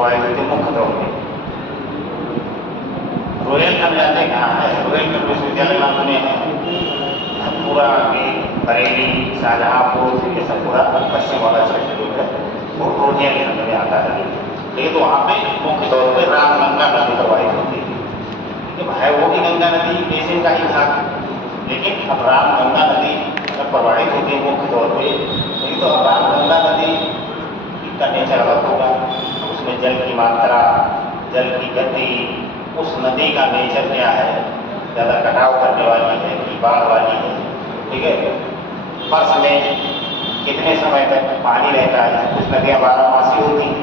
प्रवाहित होती है मुख्य तौर पर। रोहिलखंड जानते कहाँ है? रोहिलखंड विश्वविद्यालय नाम सुने हैं? पूरा बरेली, शाहजहाँपुर, ये सब पूरा पश्चिम वाला क्षेत्र जो है वो रोहिलखंड में आता है। लेकिन तो वहाँ पे मुख्य तौर पर रामगंगा नदी प्रवाहित होती है। ठीक है, वो भी गंगा नदी बेसिन का ही भाग, लेकिन अब रामगंगा नदी अगर प्रवाहित होती है मुख्य तौर पर, तो रामगंगा नदी का नेचर अलग होगा। उसमें जल की मात्रा, जल की गति, उस नदी का नेचर क्या है, ज़्यादा कटाव करने वाली है कि बाढ़ वाली है। ठीक है, वर्ष में कितने समय तक पानी रहता है। कुछ नदियाँ 12 मासी होती हैं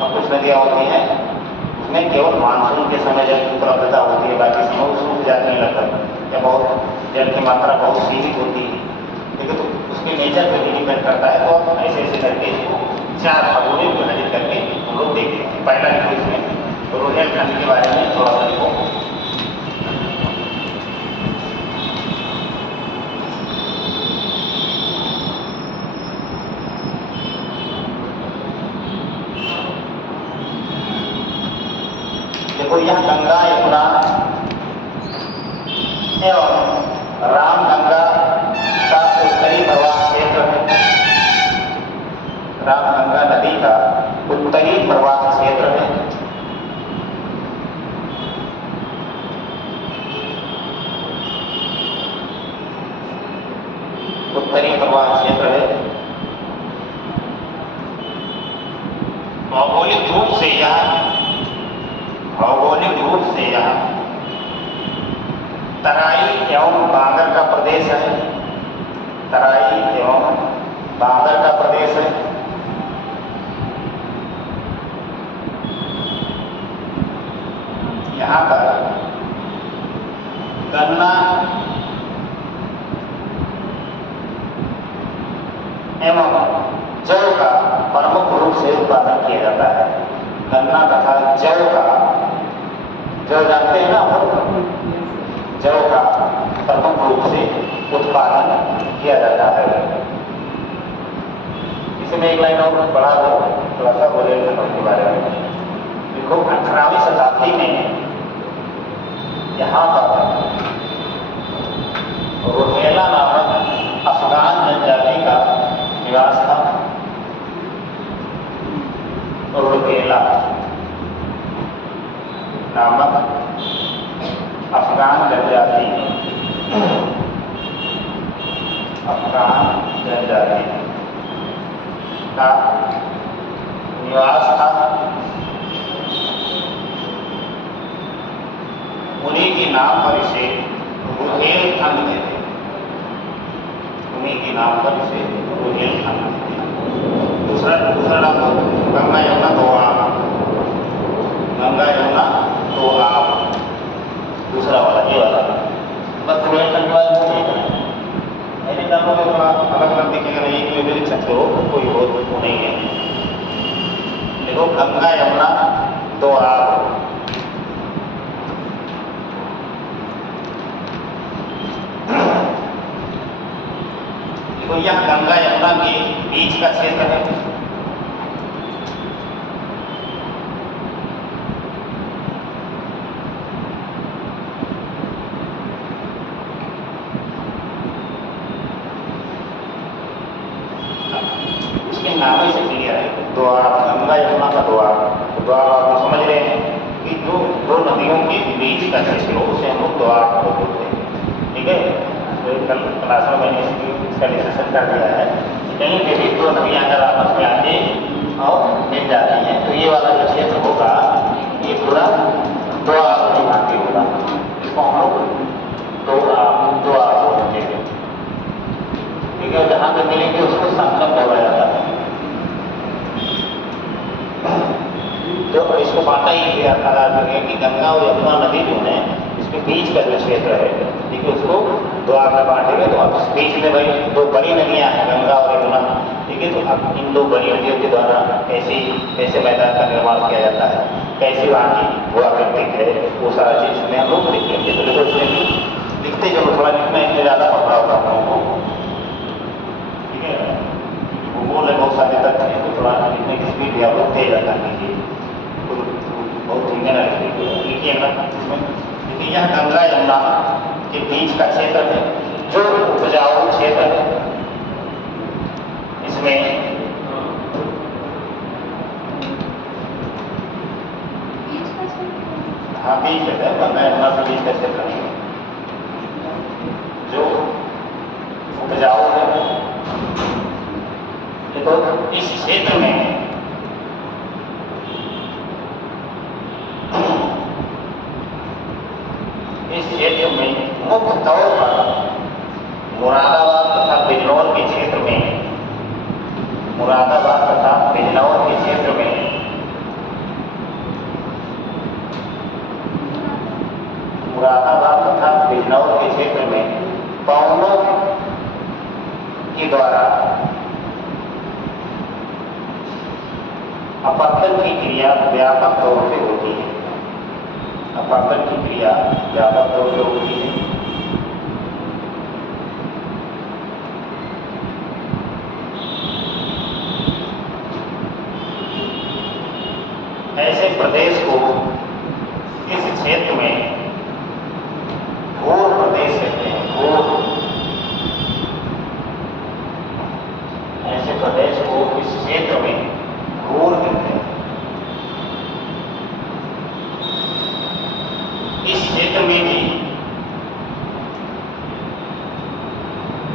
और कुछ नदियाँ होती हैं उसमें केवल मानसून के समय जल की उपलब्धता होती है, बाकी समय वो सूख जाती है लगभग, या बहुत जल की मात्रा बहुत सीमित होती है। लेकिन तो उसके नेचर पर भी डिपेंड करता है। तो ऐसे ऐसे करके इसको 4 भागों में विभाजित करके हम लोग देखते हैं। पहला जो इसमें रोहिलखंड के बारे में थोड़ा सा देखो। देखो यह गंगा यमुना एवं रामगंगा का उत्तरी प्रवाह क्षेत्र है। रामगंगा नदी का उत्तरी प्रवाह क्षेत्र है। उत्तरी प्रवाह क्षेत्र है। भौगोलिक रूप से यह तराई एवं बांगर का प्रदेश है। तराई एवं बांगर का प्रदेश है। यहाँ पर गन्ना एवं जौ का प्रमुख रूप से उत्पादन किया जाता है। गन्ना तथा जौ का, जौ जानते हैं ना, जौ का प्रमुख रूप से उत्पादन किया जाता है। इसमें एक लाइन और बढ़ा दो थोड़ा सा रोहिलखंड के बारे में। देखो 18वीं शताब्दी में यहाँ पर रोहेला नामक अफगान जनजाति का निवास था। रोहेला नामक अफगान जनजाति का निवास था। उन्हीं के नाम पर इसे रोहिलखंड कहते हैं। उन्हीं के नाम पर इसे रोहिलखंड कहते हैं। दूसरा नाम गंगा यमुना दोआब। गंगा यमुना दोआब दूसरा वाला, ये वाला बस रोहिलखंड के बारे में देखना है। ऐसे नामों में थोड़ा अलग अलग दिखेगा, नहीं कोई भी लिख सकते हो, कोई बहुत वो नहीं है। देखो गंगा यमुना दोआब, तो यह गंगा यमुना के बीच का क्षेत्र है। इसके नाम से क्लियर है, द्वार, गंगा यमुना का द्वार। द्वार आप समझ रहे हैं कि जो दो नदियों के बीच का क्षेत्र हो उसे हम लोग द्वार को बोलते हैं। ठीक है, तो कल क्लास में मैंने इसका डिस्कशन कर दिया है। कहीं पे भी दो नदियाँ अगर आपस में आके और मिल जाती हैं तो ये वाला जो क्षेत्र होगा ये पूरा द्वार की भांति होगा। इसको हम लोग द्वार बोलते हैं। ठीक है, जहाँ पे मिलेंगे उसको संगम बोला जाता है। तो इसको बांटा ही किया कि गंगा और यमुना नदी जो है इसके बीच का जो क्षेत्र है, ठीक है, उसको द्वार में बांटेंगे। तो अब बीच में भाई दो बड़ी नदियाँ हैं, गंगा और यमुना। ठीक है, तो अब इन दो बड़ी नदियों के द्वारा कैसे मैदान का निर्माण किया जाता है, कैसे वहाँ की भू आकृतिक है, वो सारा चीज़ में हम लोग लिखेंगे। तो देखो इसमें भी लिखते जब थोड़ा लिखना इसमें ज़्यादा पकड़ा होगा हम लोगों को। ठीक है, भूगोल है, बहुत सारे तथ्य हैं, तो थोड़ा लिखने की स्पीड भी आप लोग तेज रखा कीजिए। देखिए ना इसमें, देखिए यह गंगा यमुना के बीच का क्षेत्र है जो उपजाऊ क्षेत्र है। इसमें हाँ बीच रहता है, गंगा यमुना के बीच का क्षेत्र नहीं जो उपजाऊ है। देखो इस क्षेत्र में मुख्य तौर पर मुरादाबाद तथा बिजनौर के क्षेत्र में, मुरादाबाद तथा बिजनौर के क्षेत्र में मुरादाबाद तथा बिजनौर के क्षेत्र में पवनों के द्वारा अपरदन की क्रिया व्यापक तौर से होती है। अपरदन की क्रिया व्यापक तौर से होती है। ऐसे प्रदेश को इस क्षेत्र में घोर प्रदेश कहते हैं। घोर, ऐसे प्रदेश को इस क्षेत्र में घोर कहते हैं। इस क्षेत्र में भी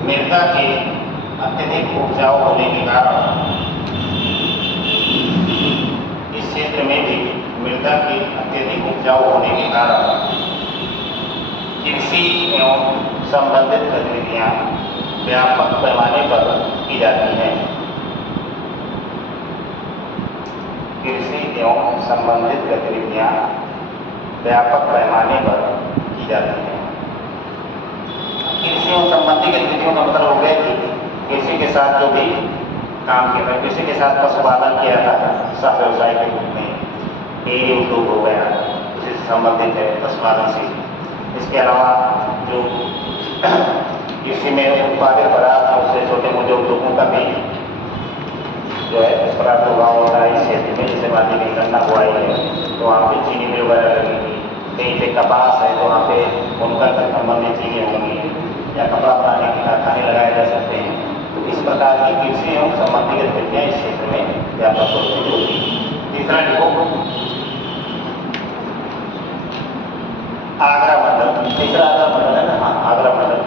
मृदा के अत्यधिक उपजाऊ होने के कारण, इस क्षेत्र में भी मृदा के अत्यधिक उपजाऊ होने के कारण कृषि एवं संबंधित गतिविधियां व्यापक पैमाने पर की जाती हैं। कृषि एवं संबंधित गतिविधियां व्यापक पैमाने पर की जाती हैं। कृषि एवं संबंधित गतिविधियों का मतलब हो गया कि कृषि के साथ जो भी काम किया था, कृषि के साथ पशुपालन किया था सह व्यवसाय के रूप में, डेयरी उद्योग हो गया, उसी से संबंधित है पशुपालन से। इसके अलावा जो कृषि में उत्पादित पदार्थ उससे छोटे मोटे उद्योगों का भी जो है प्रादुर्भाव होता है इस क्षेत्र में। जैसे मान लीजिए गन्ना बुआई है तो वहाँ पे चीनी मिल वगैरह लगेगी, कहीं पे कपास है तो वहाँ पे उनका संबंधित चीज़ें होंगी, या कपड़ा बनाने के कारखाने लगाए जा सकते हैं। तो इस प्रकार की कृषि एवं संबंधित गतिविधियाँ इस क्षेत्र में व्यापक रूप से होती हैं। तीसरा लिखो आगरा मंडल। तीसरा आगरा मंडल है ना, हाँ आगरा मंडल।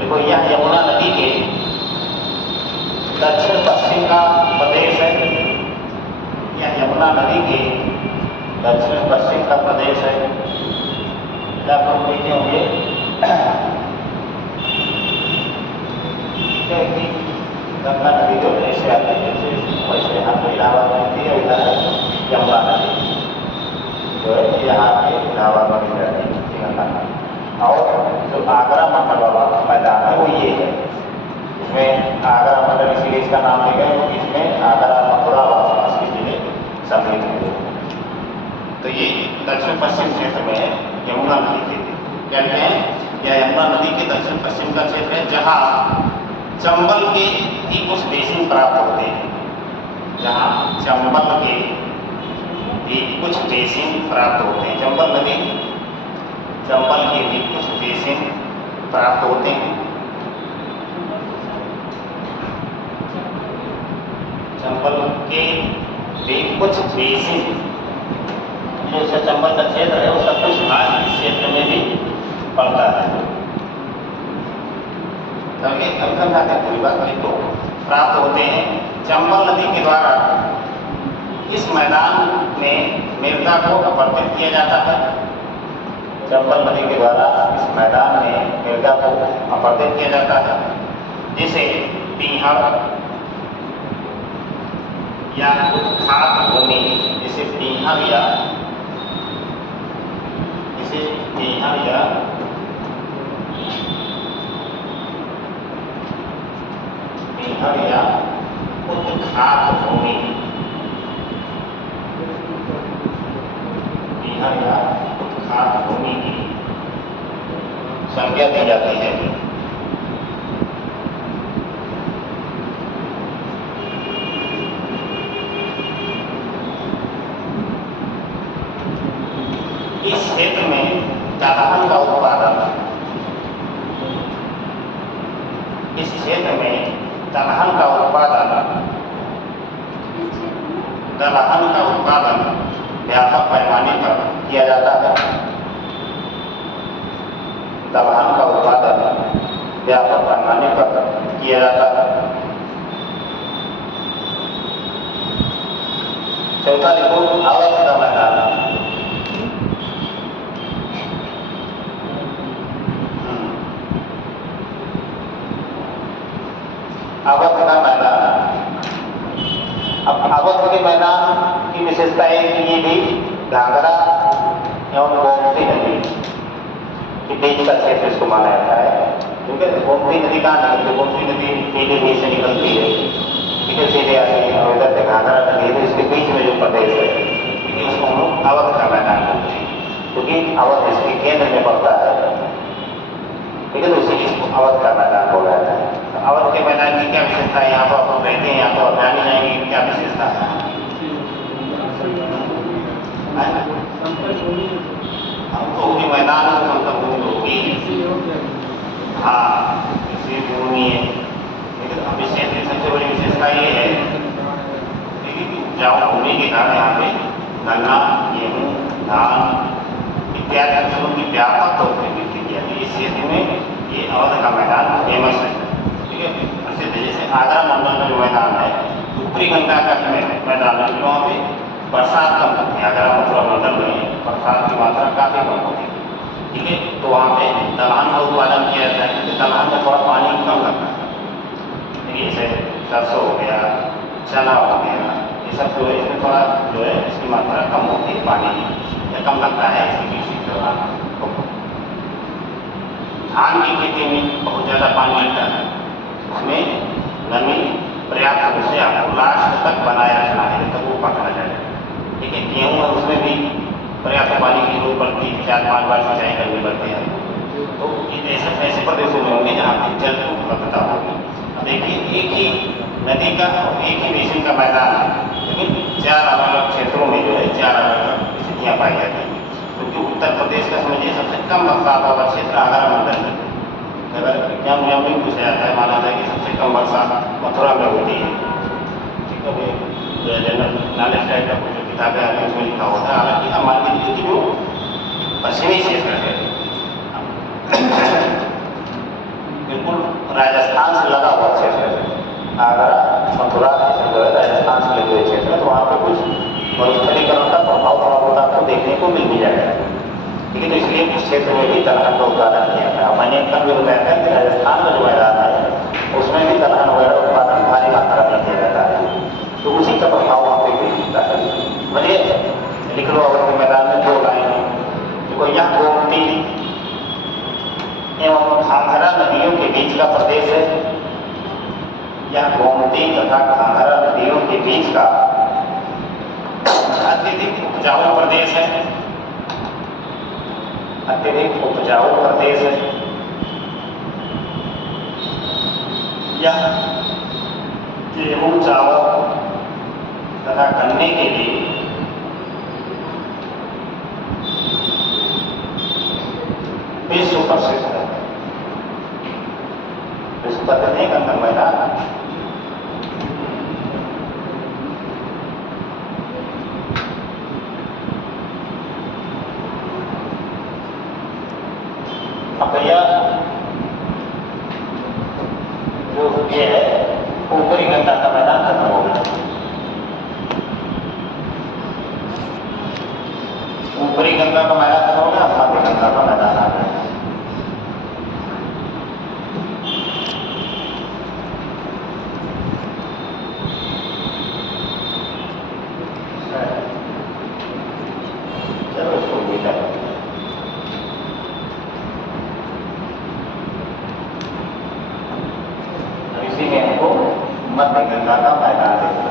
देखो यह यमुना नदी के दक्षिण पश्चिम का प्रदेश है। यह यमुना नदी के दक्षिण पश्चिम का प्रदेश है। क्या आप देखे होंगे गंगा नदी जो ऐसे आती है वैसे यहाँ पे इलाहाबाद में थी, और इधर है यमुना नदी जो है यहाँ पे इलाहाबाद में जाती है गंगा नदी। और जो आगरा मंडल वाला मैदान है वो ये है। इसमें आगरा मंडल इसीलिए इसका नाम ले गए क्योंकि इसमें आगरा मथुरा वाराणसी जिले सम्मिलित हुए। तो ये दक्षिण पश्चिम क्षेत्र में है यमुना नदी के, क्या कहते हैं, यह यमुना नदी के दक्षिण पश्चिम का क्षेत्र है जहाँ चंबल के भी कुछ बेसिन प्राप्त होते हैं। जहाँ चंबल के भी कुछ बेसिन प्राप्त होते हैं। चंबल नदी, चंबल के भी कुछ बेसिन प्राप्त होते हैं। चंबल के भी कुछ बेसिन, जो चंबल का क्षेत्र है उसका कुछ भाग इस क्षेत्र में भी पड़ता है। अब समझाते हैं पूरी बात। तो प्राप्त होते हैं चंबल नदी के द्वारा। इस मैदान में मृदा को अपरदित किया जाता है। चंबल नदी के द्वारा इस मैदान में मृदा को अपरदित किया जाता है, जिसे पीहड़ या उत्खात भूमि, जिसे पीहड़ या उत्खात भूमि, पीहड़ या उत्खात भूमि की संज्ञा दी जाती है। इस क्षेत्र में दलहन का उत्पादन व्यापक पैमाने पर किया जाता है। दलहन का उत्पादन व्यापक पैमाने पर किया जाता है। चौथा लिखो अवध का मैदान। अवध का मैदान। अब अवध के मैदान की विशेषता है कि ये भी घाघरा एवं गोमती नदी के बीच का क्षेत्र इसको माना जाता है, क्योंकि गोमती नदी कहाँ निकलती है? गोमती नदी पीलीभीत से निकलती है, ठीक है, सीधे आती है और इधर से घाघरा नदी है, तो इसके बीच में जो प्रदेश है, क्योंकि उसको हम लोग अवध का मैदान बोलते हैं, क्योंकि अवध इसके केंद्र में पड़ता है, ठीक है, तो इसीलिए इसको अवध का मैदान बोला जाता है। अवध के मैदान की क्या विशेषता है? यहाँ पर आप लोग रहते हैं, यहाँ तो अभियान जाएंगे, क्या विशेषता है? हमको होगी मैदान समतल भूमि होगी, हाँ इसी भूमि है। लेकिन अब इस क्षेत्र की सबसे बड़ी विशेषता ये है कि उपजाऊ भूमि के कारण यहाँ पे गन्ना, गेहूँ, धान इत्यादि फसलों की व्यापक तौर पर खेती की जाती है। इस क्षेत्र में ये अवध का मैदान फेमस है, ठीक है, प्रसिद्ध है। जैसे आगरा मंडल का जो मैदान है, ऊपरी गंगा का मैदान है, वहाँ पे बरसात कम होती है। आगरा मथुरा मंडल में बरसात की मात्रा काफ़ी कम होती है, ठीक है, तो वहाँ पे दलहन का उत्पादन किया जाता है, क्योंकि दलहन में थोड़ा पानी कम लगता है, ठीक है, जैसे सरसों हो गया, चना हो गया, ये सब जो है इसमें थोड़ा जो है इसकी मात्रा कम होती है, पानी या कम लगता है इसकी कृषि के दौरान। धान की खेती में बहुत ज़्यादा पानी लगता है, उसमें नमी पर्याप्त रूप से आपको लास्ट तक बनाए रखना है, तब वो पकड़ा जाए, ठीक है। गेहूँ है, उसमें भी पर्याप्त पानी की जरूरत पड़ती है, 4-5 बार सिंचाई करनी पड़ती है। तो ऐसे प्रदेशों में होंगे जहाँ पर जल की उपलब्धता होगी। अब देखिए एक ही नदी का और एक ही बेसिन का मैदान है, लेकिन 4 अलग क्षेत्रों में जो है 4 अलग स्थितियाँ पाई जाती हैं। क्योंकि उत्तर प्रदेश का समझिए सबसे कम बरसात वाला क्षेत्र आगरा मंडल है। अगर क्या मुझे भी पूछा जाता है, माना जाए कि सबसे कम बरसात मथुरा में होती है, ठीक है, जनरल नॉलेज टाइप का कुछ किताबें आती हैं उसमें लिखा होता है। हालांकि हम मान लीजिए कि जो पश्चिमी क्षेत्र है बिल्कुल राजस्थान से लगा हुआ क्षेत्र है, आगरा मथुरा जो है राजस्थान से लगे हुए क्षेत्र है, तो वहाँ पे कुछ मरुस्थलीकरण का प्रभाव थोड़ा बहुत आपको देखने को मिल भी जाएगा, ठीक है। तो इसलिए उस क्षेत्र में भी दलहन का उत्पादन किया था। मैंने कल भी बताया था कि राजस्थान का जो मैदान है उसमें भी दलहन वगैरह उत्पादन भारी मात्रा में किया जाता है, तो उसी का प्रभाव वहाँ पे भी दिखता है। मुझे लिख लो अवध के मैदान में 2 लाइन, देखो यह गोमती एवं घाघरा नदियों के बीच का प्रदेश है। यह गोमती तथा घाघरा नदियों के बीच का अत्यधिक उपजाऊ प्रदेश है, अत्यधिक उपजाऊ प्रदेश है। यह गेहूं, चावल तथा गन्ने के लिए विश्व प्रसिद्ध है। विश्व प्रसिद्ध है गन्ना मैदान। अब यह जो ये है ऊपरी गंगा का मैदान खत्म हो गया। ऊपरी गंगा का मैदान खत्म हो गया, मध्य गंगा का मैदान आ गया। चलो इसको मिला मध्य गंगा का मैदान देखना,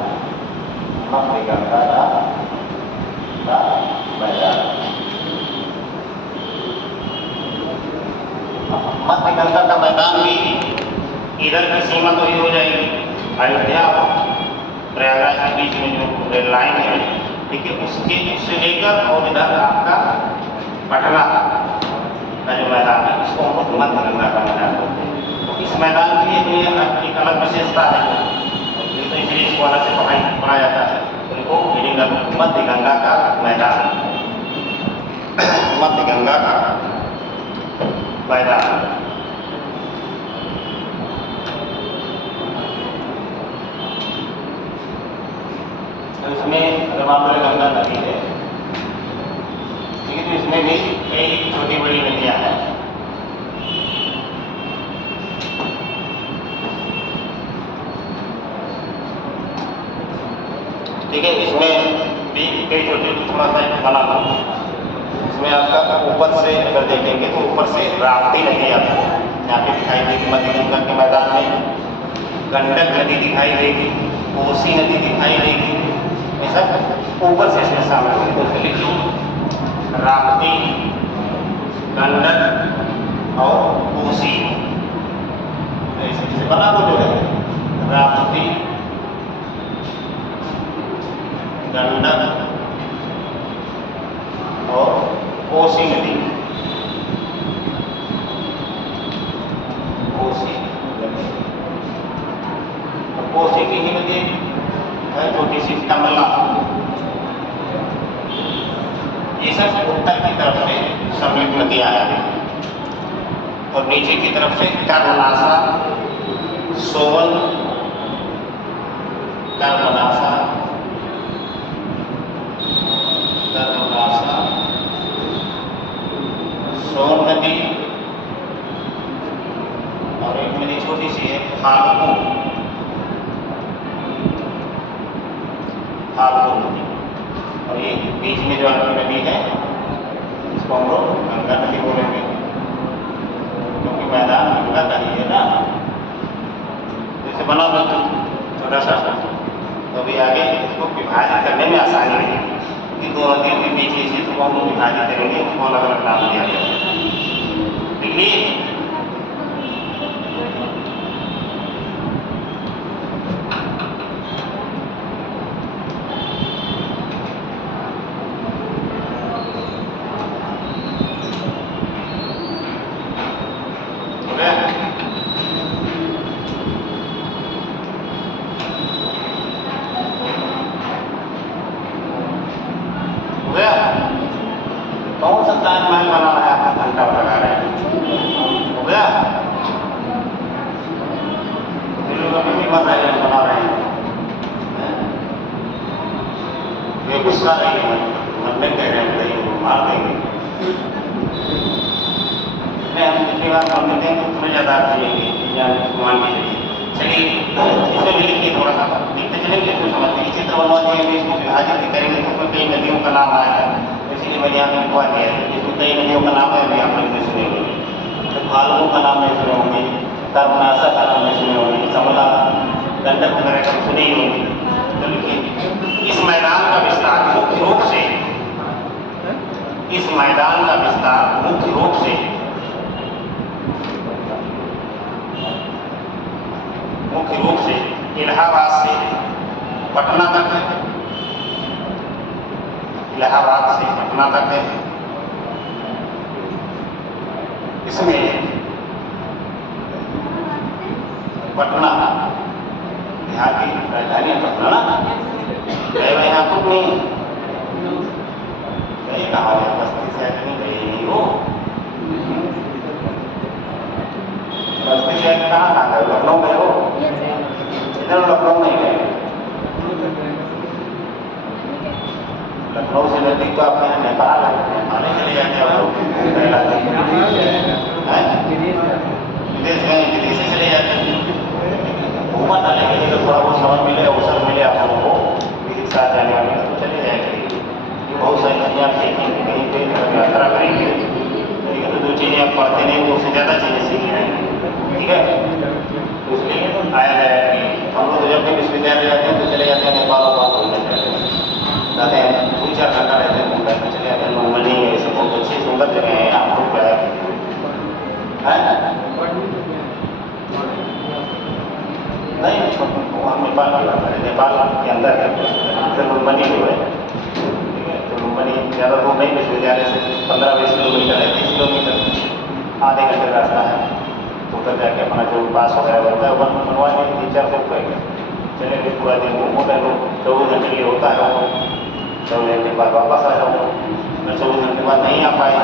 मध्य गंगा का मैदान। मध्य गंगा का मैदान भी इधर की सीमा तो ही हो जाएगी अयोध्या और प्रयागराज के बीच में जो रेल लाइन है, ठीक है, उसके उससे लेकर और इधर आपका पटना का जो मैदान है उसको हम मध्य गंगा का मैदान बोलते हैं। तो इस मैदान की एक अलग विशेषता है, तो इसलिए इसको अलग से पढ़ा जाता है। देखो मध्य गंगा का मैदान, मध्य गंगा का मैदान। तो इसमें अगर मान लो गंगा नदी है, ठीक है, तो इसमें भी कई छोटी बड़ी नदियां हैं। ठीक है, इसमें भी कई छोटे थोड़ा सा बना लो। इसमें आपका ऊपर से अगर देखेंगे तो ऊपर से राप्ती नदी आपको यहाँ पे दिखाई देगी मध्य गंगा के मैदान में। गंडक नदी दिखाई देगी, कोसी नदी दिखाई देगी, ये सब ऊपर से इसमें शामिल होगी। तो उसमें लिख लो राप्ती, गंडक और कोसी, इससे बना दो जो है राप्ती, गंडक और कोसी नदी। कोसी नदी, कोसी की ही नदी है छोटी सी कमला। ये सब उत्तर की तरफ से सम्मिलित नदियां हैं और नीचे की तरफ से कर्मनाशा, सोन, कर्मनाशा, सोन नदी और एक नदी छोटी सी है फाल्गु, फाल्गु नदी। और ये बीच में जो आपकी नदी है इसको हम लोग गंगा नदी बोलेंगे, क्योंकि मैदान गंगा का ही है ना। जैसे बना छोटा सा, तो अभी आगे इसको विभाजित करने में आसानी रहेगी कि दो नदियों के बीच इसी को हम विभाजित करेंगे, उसको अलग अलग नाम दिया जाएगा। देखिए कौन सा ताजमहल बना रहा है आपका, घंटा लगा रहे हैं, हो गया? लोग अभी भी मर रहे हैं, बना रहे हैं, वे गुस्सा नहीं है, मरने कह रहे हैं, मार देंगे। हम कितनी बार मान लेते हैं तो थोड़ा ज़्यादा मान लीजिए। चलिए इसमें भी लिखिए, थोड़ा सा लिखते चलेंगे तो समझते हैं। चित्र बनवा दिए, इसको विभाजित करेंगे तो उसमें कई नदियों का नाम आया है, इसलिए मैंने यहाँ लिखवा दिया है। इसमें कई नदियों का नाम है, अभी आप लोग सुने होंगे। तो फाल्गु का नाम नहीं सुने होंगे, कर्मनाशा का नाम नहीं सुने होंगे, समला, गंडक वगैरह का सुने ही होंगे। तो लिखिए इस मैदान का विस्तार मुख्य रूप से, इस मैदान का विस्तार मुख्य रूप से इलाहाबाद से पटना तक है, इलाहाबाद से पटना तक है। इसमें पटना बिहार की राजधानी है, पटना ना, गए यहाँ कुछ नहीं गए, कहा बस्ती से नहीं गए हो, बस्ती से कहाँ कहाँ गए, लखनऊ में हो, इधर लखनऊ नहीं गए। लखनऊ से नजदीक तो आपके यहाँ नेपाल है, नेपाल चले जाते आप लोग, विदेश गए, विदेश से चले जाते हैं। घूमा डालेंगे अगर थोड़ा बहुत समय मिले, अवसर मिले आप लोगों को विदेश आ जाने वाले तो चले जाएंगे। बहुत सारी चीज़ें आप सीखेंगे, कहीं पे यात्रा करेंगे, ठीक है, तो जो चीज़ें आप पढ़ते नहीं तो उससे ज़्यादा चीज़ें सीख जाएंगे, ठीक है। तो इसलिए आया जाए कि हम लोग जब भी विश्वविद्यालय जाते हैं तो चले जाते हैं नेपाल और घूमने जाते हैं, 2-4 घंटा रहते हैं, मुंबई में चले जाते हैं, लुम्बिनी है, ये सब बहुत अच्छी सुंदर जगह है, आपको क्या है नहीं, वहाँ नेपाल की बात है, नेपाल के अंदर है, जैसे लुम्बिनी जो है, ठीक है, तो लुम्बिनी ज़्यादा दूर नहीं, विश्वविद्यालय से 15-20 किलोमीटर है, 30 किलोमीटर, आधे घंटे रास्ता है। तो उधर जाके अपना जो पास वगैरह बनता है वन बनवा लें 3-4 लोग पे चले गए पूरा दिन घूमो टहलो 24 घंटे के लिए होता है वो 24 घंटे के बाद वापस आ जाओ। अगर 24 घंटे के बाद नहीं आ पाए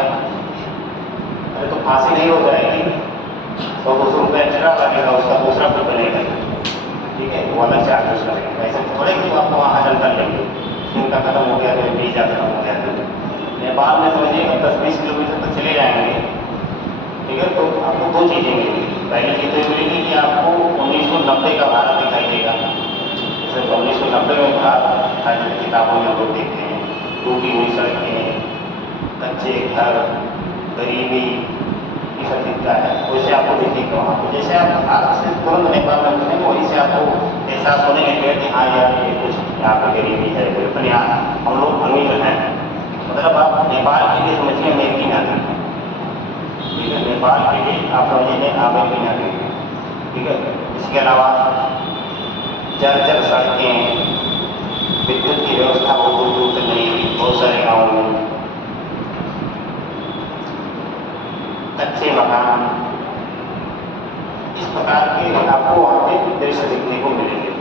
अरे तो फांसी नहीं हो जाएगी, 100-200 रुपये एक्स्ट्रा लगेगा, उसका दूसरा कुछ बनेगा, ठीक है, वो अलग चार्जेस लगेगा। ऐसा थोड़े कि आपको वहाँ हजम कर लेंगे, उनका खत्म हो गया तो वीजा खत्म हो गया तो नेपाल में समझिए 10-20 किलोमीटर तक चले जाएंगे, ठीक है, तो आपको 2 चीज़ें मिलेंगी। पहली चीज़ तो मिलेगी कि आपको 1990 का भारत दिखाई देगा, जैसे 1990 में भारत आज किताबों में लोग देखते हैं, टूटी हुई सड़कें, कच्चे घर, गरीबी, ये सब दिखता है, वैसे आपको दिखेगा वहाँ पर। जैसे आप भारत से तुरंत नेपाल में घुसेंगे वहीं से आपको एहसास होने लगेगा कि हाँ यार ये कुछ यहाँ पर गरीबी है, बिल्कुल यहाँ हम लोग अमीर हैं। मतलब आप नेपाल के लिए समझिए अमेरिकी नागरिक हैं, ठीक है, नेपाल के लिए आप समझिए अमेरिकी नागरिक हैं, ठीक है। इसके अलावा जर्जर सड़कें, विद्युत की व्यवस्था बहुत दूर दूर तक नहीं है बहुत सारे गाँव में, कच्चे मकान, इस प्रकार के आपको वहाँ पे दृश्य देखने को मिलेंगे।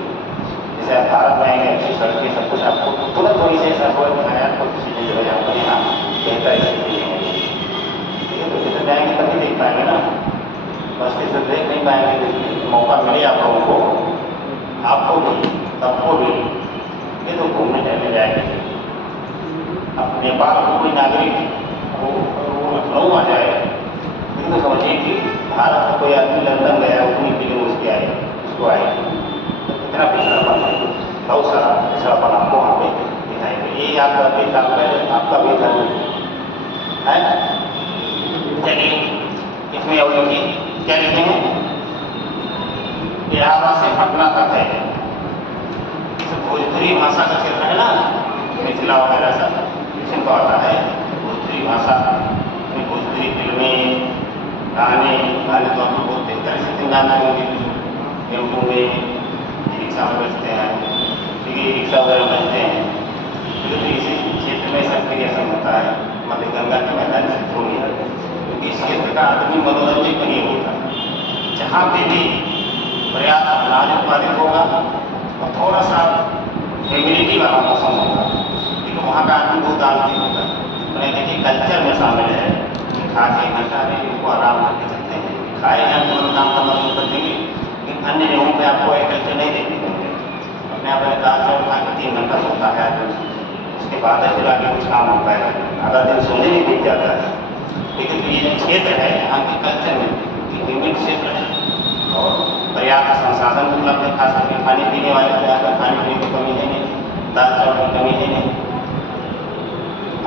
जैसे आप भारत में आएंगे अच्छी सड़कें सब कुछ आपको तुरंत थोड़ी से ऐसा हुआ बनाया तो किसी ने जो है आपको यहाँ बेहतर स्थिति है, ठीक है। तो किधर जाएंगे तभी देख पाएंगे ना, बस किधर देख नहीं पाएंगे। देखिए मौका मिले आप लोगों को, आपको भी सबको भी, ये तो घूमने टहलने जाएंगे। अब नेपाल को कोई नागरिक वो लखनऊ आ जाए तो समझिए कि भारत का कोई आदमी लंदन गया उतनी फीलिंग उसकी आई उसको आएगी, तो कितना पिछड़ापन है, बहुत सारा पिछड़ापन आपको वहाँ पे दिखाएंगे। ये आपका 20 साल पहले आपका भी घर है। चलिए इसमें और लिखिए, क्या लिखेंगे, बिहार से पटना तक है, भोजपुरी भाषा का क्षेत्र है ना, मिथिला वगैरह सब इसको आता है भोजपुरी भाषा में। भोजपुरी फिल्में गाने तो आप लोग बहुत बेहतर से गाने होंगे, टेम्पो में रिक्शा में बजते हैं, ठीक है, रिक्शा वगैरह बजते हैं, तो इसी क्षेत्र में सब क्रिएशन होता है, मध्य गंगा के मैदान क्षेत्रों में, क्योंकि इस क्षेत्र का आदमी मनोरंजन प्रिय होता है। जहाँ पे भी पर्याप्त अनाज उत्पादित होगा और थोड़ा सा ह्यूमिडिटी वाला मौसम होगा, लेकिन वहाँ का आदमी बहुत आलसी होता है। मैंने देखिए कल्चर में शामिल है, खा के घंटा नहीं उनको आराम करके चलते हैं, खाए हैं तुरंत काम करना शुरू कर देंगे, लेकिन अन्य जगहों पर आपको एक कल्चर नहीं देखने को मिलेगा। अपने आप में दाल चावल खा के 3 घंटा सोता है आदमी, उसके बाद फिर आगे कुछ काम हो पाएगा, आधा दिन सोने में बीत जाता है। लेकिन तो ये जो क्षेत्र है यहाँ के कल्चर में ह्यूमिड क्षेत्र है और पर्याप्त संसाधन उपलब्ध है, खास करके खाने पीने वाले यहाँ पर खाने पीने की कमी है नहीं, दाल चावल की कमी है नहीं।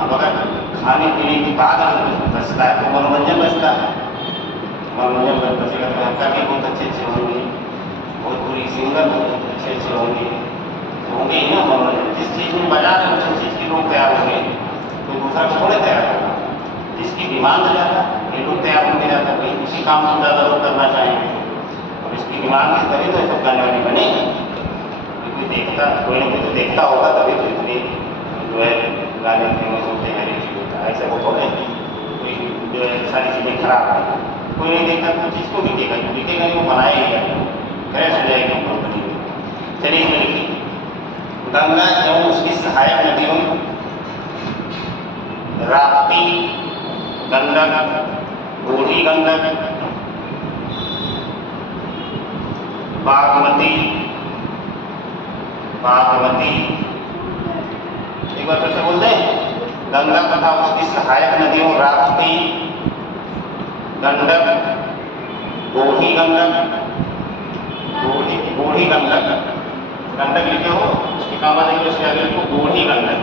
अब अगर खाने पीने के बाद अगर कुछ बचता है तो मनोरंजन बचता है, मनोरंजन बचेगा तो आपका भी बहुत अच्छे होंगे, भोजपुरी सिंगर बहुत अच्छे होंगे, होंगे ही ना मनोरंजन। जिस चीज़ में बाजार है उस चीज़ के लोग तैयार होंगे, कोई दूसरा थोड़े तैयार होगा, जिसकी डिमांड ज़्यादा ये लोग तैयार होंगे ज़्यादा, भाई उसी काम को ज़्यादा लोग करना चाहेंगे, और इसकी डिमांड है तभी तो सब करने वाली बनेगी। कोई देखता कोई ना कोई तो देखता होगा तभी तो इतनी जो है गाने फेमस होते हैं, हर चीज़ होता है, ऐसा वो थोड़े कोई जो है सारी चीज़ें खराब है, कोई नहीं देखता तो चीज़ को बिकेगा, जो बिकेगा नहीं वो बनाएगा, क्रैश हो जाएगी कंपनी। चलिए इसमें लिखिए, गंगा एवं उसकी सहायक नदियों राप्ती, गंडक, बूढ़ी गंडक, बागमती, एक बार फिर से बोल दें, गंगा तथा उसकी सहायक नदियों राप्ती, गंडक, बूढ़ी गंडक, बूढ़ी गंडक, गंडक लिखे हो उसके काम आएगी, उसके आगे लिखो बूढ़ी गंडक,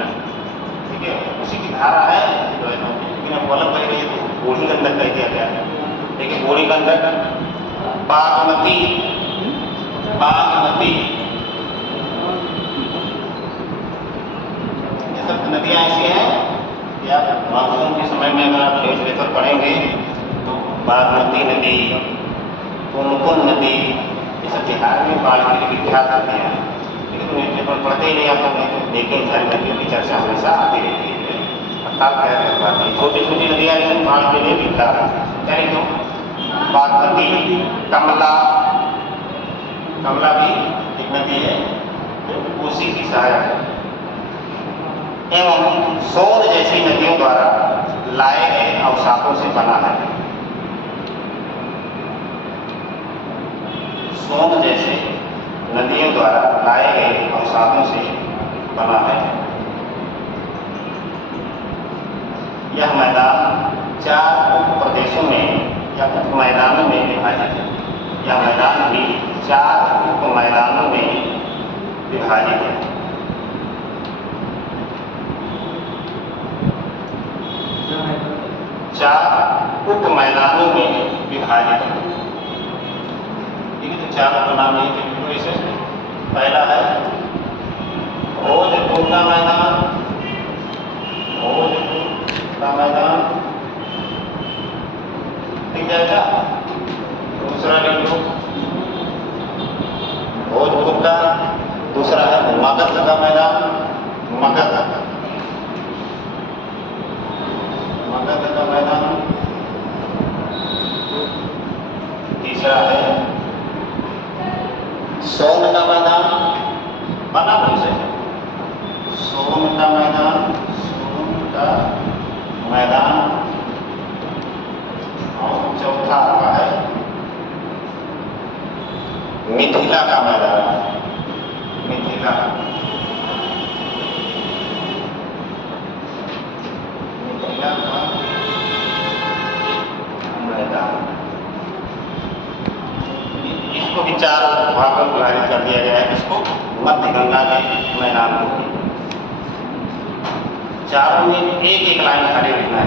ठीक है, उसी की धारा है जो है, लेकिन अब अलग बह रही है तो बूढ़ी गंडक कह दिया गया है। देखिए बूढ़ी गंडक, बागमती, ये सब नदियाँ ऐसी हैं कि आप मानसून के समय में अगर आप न्यूज़ पेपर पढ़ेंगे तो बागमती नदी, पुनपुन नदी, ये सब बिहार में बाढ़ के लिए विख्यात होती हैं, लेकिन न्यूज़ पेपर पढ़ते ही नहीं आप लोग, नहीं तो देखें सारी नदियों की चर्चा हमेशा आती रहती है, अर्थात क्या कर पाती है, छोटी छोटी नदियाँ लेकिन बाढ़ के लिए विख्यात है। क्या लिखो, बागमती, कमला, कमला भी एक नदी है जो कोसी की सहायक है, एवं सोन जैसी नदियों द्वारा लाए गए अवसादों से बना है। सोन जैसे नदियों द्वारा लाए गए अवसादों से बना है। यह मैदान 4 उप प्रदेशों में या उप मैदानों में विभाजित है। यह मैदान भी 4 उप मैदानों में विभाजित है। चार उप मैदानों में विभाजित है। ठीक है, तो 4 का नाम नहीं लिखो इसे। पहला है भोजपुर का मैदान, भोजपुर का मैदान, ठीक है। दूसरा लिख लो भोजपुर का। दूसरा है मगध का मैदान, मगध, मगध का मैदान। तीसरा है सोन का मैदान, बना से सोन का मैदान, सोन का मैदान। और चौथा का है मिथिला का मैदान, मिथिला, मिथिला का मैदान। इसको भी 4 भागों में विभाजित कर दिया गया है। इसको मध्य गंगा के मैदान को चारों में एक लाइन खाली लिखना है।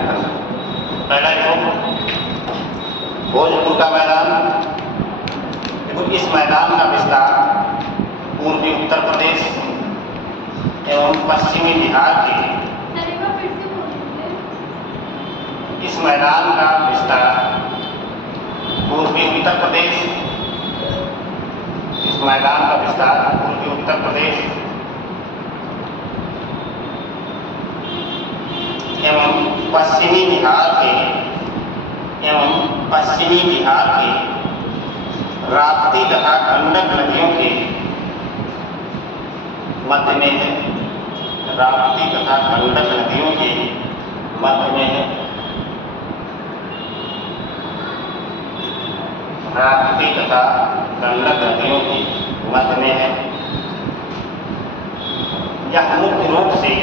पहला देखो भोजपुर का मैदान। देखो इस मैदान का विस्तार पूर्वी उत्तर प्रदेश एवं पश्चिमी बिहार के, इस मैदान का विस्तार पूर्वी उत्तर प्रदेश, इस मैदान का विस्तार पूर्वी उत्तर प्रदेश एवं पश्चिमी बिहार के, एवं पश्चिमी बिहार के राप्ती तथा गंडक नदियों के मध्य में है। राप्ती तथा गंडक नदियों के मध्य में है। राप्ती तथा गंडक नदियों के मध्य में है। यह मुख्य रूप से,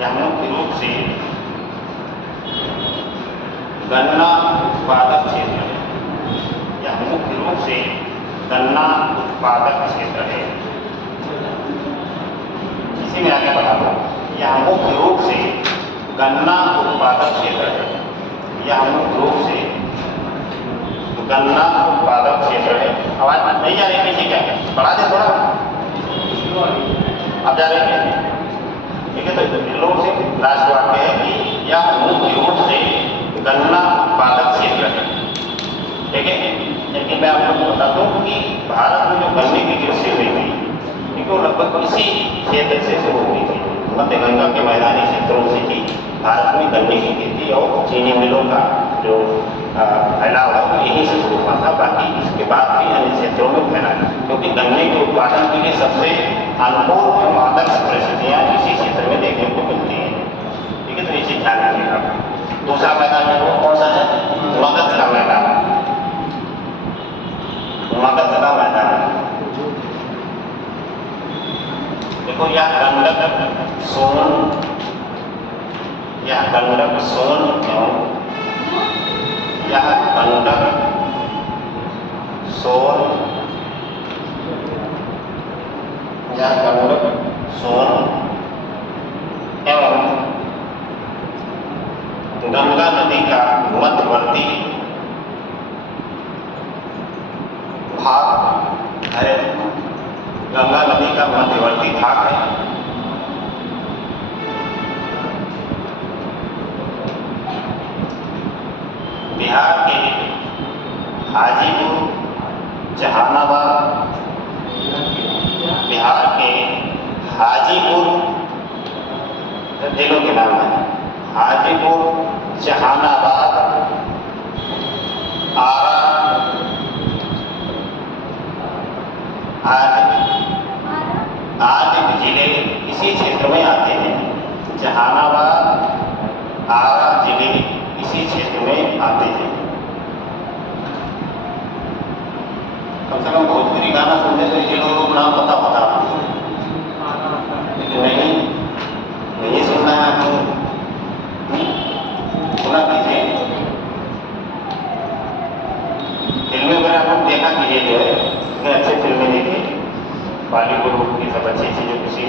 यह मुख्य रूप से गन्ना उत्पादक क्षेत्र है। यह मुख्य रूप से गन्ना उत्पादक क्षेत्र है। इसी में आगे बढ़ा दो, यह मुख्य रूप से गन्ना उत्पादक क्षेत्र है। यह मुख्य रूप से गन्ना उत्पादक क्षेत्र है। आवाज नहीं जा रही है, ठीक है, बढ़ा दे थोड़ा, अब जा रही है, ठीक है। तो लोग से लास्ट वाक्य है कि यह मुख्य रूप से गन्ना उत्पादक क्षेत्र है, ठीक है। लेकिन मैं आप लोगों को बताता हूँ कि भारत में जो गन्ने की कृषि हुई थी, क्योंकि वो लगभग इसी क्षेत्र से शुरू हुई थी। मध्य गंगा के मैदानी क्षेत्रों से ही भारत में गन्ने की खेती और चीनी मिलों का जो फैलाव है यहीं से शुरू हुआ था। बाकी इसके बाद भी अन्य क्षेत्रों में फैला, क्योंकि गन्ने के उत्पादन के लिए सबसे अनुकूल आदर्श परिस्थितियाँ इसी क्षेत्र में देखने को मिलती हैं, ठीक है। तो इसे ध्यान रखिएगा। दूसरा मैदान में वो कौन सा है? मगध का मैदान, मगध का मैदान। देखो यह गंडक सोन, यह गंडक सोन एवं यह गंडक सोन, यह गंडक सोन एवं गंगा नदी का मध्यवर्ती भाग है। गंगा नदी का मध्यवर्ती भाग है। बिहार के हाजीपुर, जहानाबाद, बिहार के हाजीपुर जिलों के नाम है। हाजीपुर, जहानाबाद, आज आज जिले इसी क्षेत्र में आते हैं, जहानाबाद आरा जिले इसी क्षेत्र में आते हैं। कम से कम भोजपुरी गाना सुनते तो जिलों को नाम पता होता, लेकिन नहीं सुनना है आपको, सुना कीजिए। फिल्में वगैरह आप देखा कीजिए, जो है इतने अच्छे फिल्में देखिए, बॉलीवुड की सब अच्छी चीज़ें किसी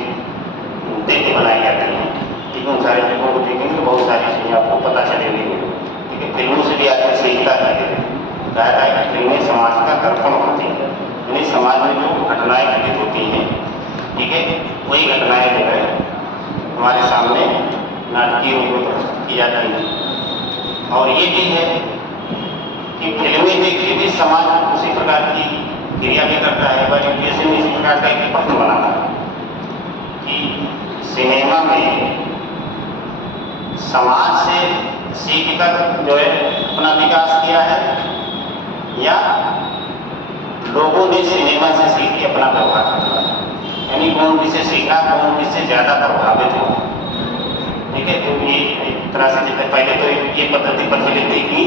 देख के बनाई जाती हैं। लेकिन उन सारी फिल्मों को देखेंगे तो बहुत सारी चीज़ें आपको पता चलेगी। ठीक है, फिल्मों से भी आदमी सीखता है। कहा है कि फिल्में समाज का दर्पण होती है, यानी समाज में जो घटनाएं घटित होती हैं, ठीक है, वही घटनाएं जो है हमारे सामने नाटकीय रूप में प्रस्तुत की जाती हैं। और ये भी है कि फिल्में देख के भी समाज उसी प्रकार की क्रिया भी करता है। जैसे में इसी प्रकार का एक प्रश्न बना था कि सिनेमा में समाज से सीखकर जो है अपना विकास किया है, या लोगों ने सिनेमा से सीख के अपना व्यवहार किया, यानी कौन किससे सीखा, कौन किससे ज़्यादा प्रभावित हुआ। ठीक है, तो ये एक तरह से जैसे पहले तो ये पद्धति प्रचलित थी कि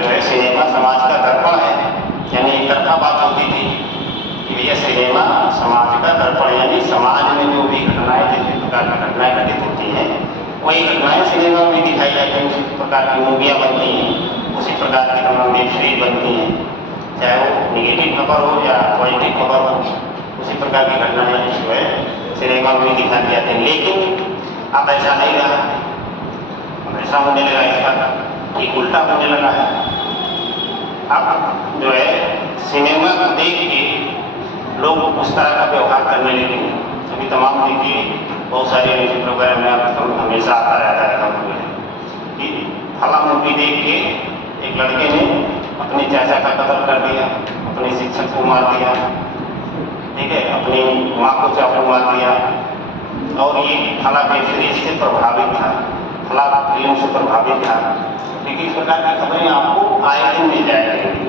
जो है सिनेमा समाज का दर्पण है, यानी एक तरफा बात होती थी कि भैया सिनेमा समाज का दर्पण, यानी समाज में जो भी घटनाएं, जिस प्रकार की घटनाएं घटित होती हैं, वही घटनाएं सिनेमा में दिखाई जाती हैं। उसी प्रकार की मूवियाँ बनती हैं, उसी प्रकार की तमाम वेब सीरीज बनती हैं, चाहे वो निगेटिव खबर हो या पॉजिटिव खबर हो, उसी प्रकार की घटनाएं जो है सिनेमा में दिखाई जाती हैं। लेकिन अब ऐसा नहीं रहा, अब ऐसा होने लगा, इसका एक उल्टा होने लगा है। अब जो है सिनेमा को देख के लोग उस तरह का व्यवहार करने लगे हैं। अभी तमाम देखिए बहुत सारे न्यूज़ प्रोग्राम में आप हमेशा आता रहता है खबर में कि फला मूवी देख के एक लड़के ने अपने चाचा का कत्ल कर दिया, अपने शिक्षक को मार दिया, ठीक है, अपनी माँ को चाकू मार दिया, और ये फला वेब सीरीज से प्रभावित था, फला फिल्म से प्रभावित था। देखिए इस प्रकार की खबरें आपको आए दिन मिल जाएगी,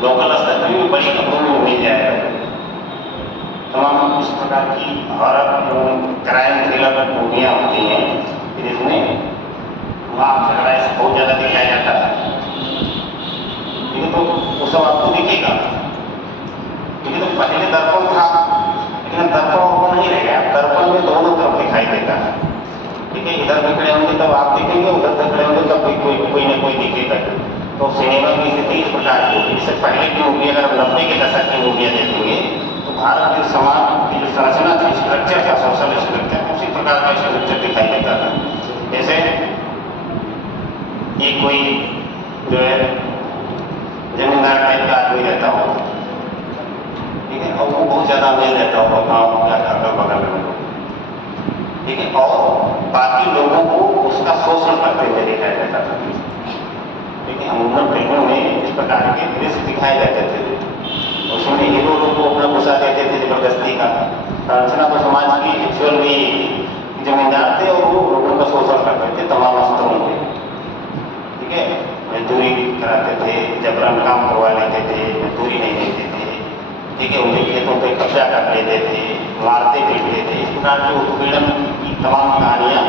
लोकल स्तर पर भी बड़ी खबरों में मिल जाएगा। तमाम इस प्रकार की हॉरर क्राइम थ्रिलर मूवियाँ होती हैं जिसमें वहाँ झगड़ा ऐसा बहुत ज़्यादा दिखाया जाता है। ठीक है, तो वो सब आपको दिखेगा। ठीक है, तो पहले दर्पण था, लेकिन दर्पण नहीं रह गया, दर्पण में दोनों तरफ दिखाई देता है। ठीक है, इधर भी खड़े होंगे तब आप देखेंगे, उधर से खड़े होंगे तब कोई न कोई दिखेगा। तो सिनेमा की स्थिति इस प्रकार की होगी। इससे पहले की मूवी अगर 90 के दशक की मूवियाँ देखेंगे तो भारत के समाज की जो संरचना थी, स्ट्रक्चर था, सोशल स्ट्रक्चर, उसी प्रकार का स्ट्रक्चर दिखाई देता था। जैसे ये कोई जो है जमींदार टाइप का आदमी रहता हो, ठीक है, और वो बहुत ज़्यादा अमीर रहता होगा गाँव या अगल बगल में, ठीक है, और बाकी लोगों को उसका शोषण करते हुए दिखाया जाता था। लेकिन अमूमन फिल्मों में इस प्रकार के दृश्य दिखाए जाते थे, उसमें हीरो लोग को अपना घुसा देते थे जबरदस्ती का। संरचना तो समाज की एक्चुअल में जमींदार थे और वो लोगों का शोषण करते थे तमाम स्तरों पे। ठीक है, मजदूरी कराते थे, जबरन काम करवा लेते थे, मजदूरी नहीं देते थे, ठीक है, उनके खेतों पे कब्जा कर लेते थे, मारते पीटते थे। इस प्रकार की उत्पीड़न की तमाम कहानियाँ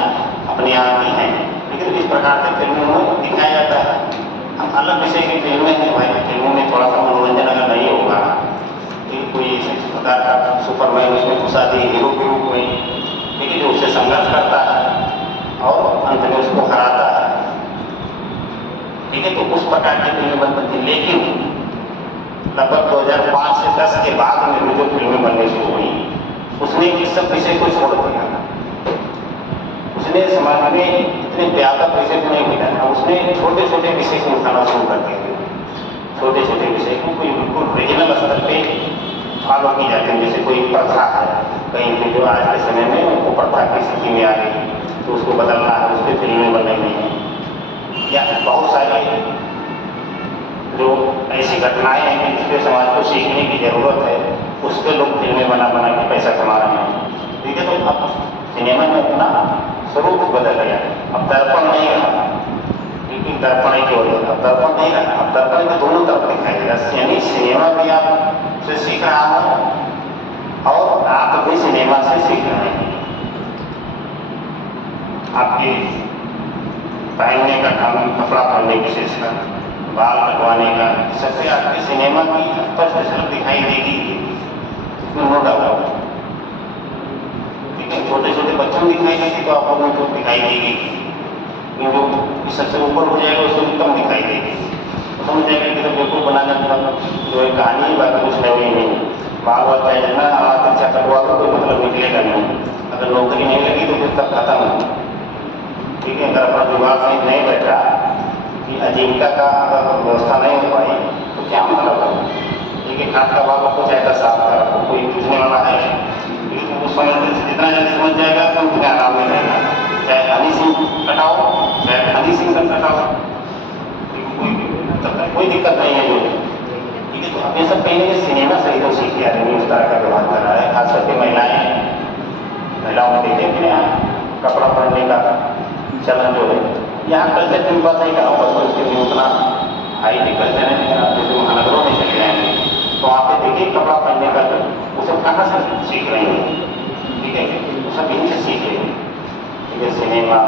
अपने यहाँ की हैं, लेकिन इस प्रकार से फिल्मों में दिखाया जाता है। हम अलग विषय की फिल्में हैं भाई, फिल्मों में थोड़ा सा मनोरंजन अगर नहीं होगा कि कोई इस प्रकार का सुपरमैन उसमें घुसा दिए हीरो के रूप में, लेकिन जो उससे संघर्ष करता है और अंत में उसको हराता है, ठीक है, तो उस प्रकार की फिल्में बनती थी। लेकिन लगभग 2005 से 10 के बाद में जो फिल्में बननी शुरू हुई, उसने इस सब विषय को छोड़ दिया। उसने समाज में इतने व्यापक विषय को नहीं मिटाया, उसने छोटे छोटे विषय को उठाना शुरू कर दिया। छोटे छोटे विषय को कोई बिल्कुल रीजनल स्तर पे फॉलो की जाती है। जैसे कोई प्रथा है कहीं पे जो आज के समय में वो प्रथा की स्थिति में आ गई, तो उसको बदलना है, उस पर फिल्में बनेंगी, या बहुत सारे जो ऐसी घटनाएं हैं कि जिसपे समाज को सीखने की जरूरत है, उस पर लोग फिल्में बना बना के पैसा कमा रहे हैं। ठीक है, तो अब सिनेमा में अपना स्वरूप बदल गया। अब दर्पण नहीं रहा, क्योंकि दर्पण ही केवल अब दर्पण नहीं रहा, अब दर्पण में दोनों तरफ दिखाई देगा। यानी सिनेमा भी आप से सीख रहा है और आप भी सिनेमा से सीख रहे हैं। आपके पहनने का ढंग, कपड़ा पहनने की विशेषता, बाल कटवाने का, सबसे आपके सिनेमा की स्पष्ट झलक दिखाई देगी, इसमें नो डाउट। ठीक है, छोटे छोटे बच्चों को दिखाई देगी तो आप लोगों को दिखाई देगी, जो सबसे ऊपर हो जाएगा उसको कम दिखाई देगी। समझ जाएगा कि तो बिल्कुल बनाने का जो है कहानी है, बाकी कुछ है ही नहीं। बाल बाल पहनना अच्छा कटवा तो कोई मतलब निकलेगा नहीं। अगर नौकरी नहीं लगी तो फिर तब खत्म। ठीक है, अगर अपना जुगाड़ सही नहीं बैठा कि आजीविका का अगर व्यवस्था नहीं हो पाई तो क्या मतलब है। ठीक है, खाद का भाव आपको चाहे 10 साल का रखो, कोई पूछने वाला है, लेकिन वो समझ जितना जल्दी समझ जाएगा तो उतना आराम मिलेगा। चाहे हनी सिंह कटाओ, चाहे हनी सिंह का कटाओ, कोई दिक्कत नहीं है। जो ठीक है, तो अब ये सब कहीं ना सिनेमा से ही तो सीख के आदमी उस तरह का व्यवहार कर रहा है। खास करके महिलाओं को देखे कि यहाँ कपड़ा पहनने का चलन जो है, यहाँ कल्चर की बात नहीं कर रहा हूँ, बस उसके लिए उतना हाईटेक कल्चर है। आप जैसे महानगरों में चले जाएंगे तो वहाँ पे देखिए कपड़ा पहनने का वो सब कहाँ से सीख रहे हैं। ठीक है, वो सब यहीं से सीख रहे हैं। ठीक है, सिनेमा,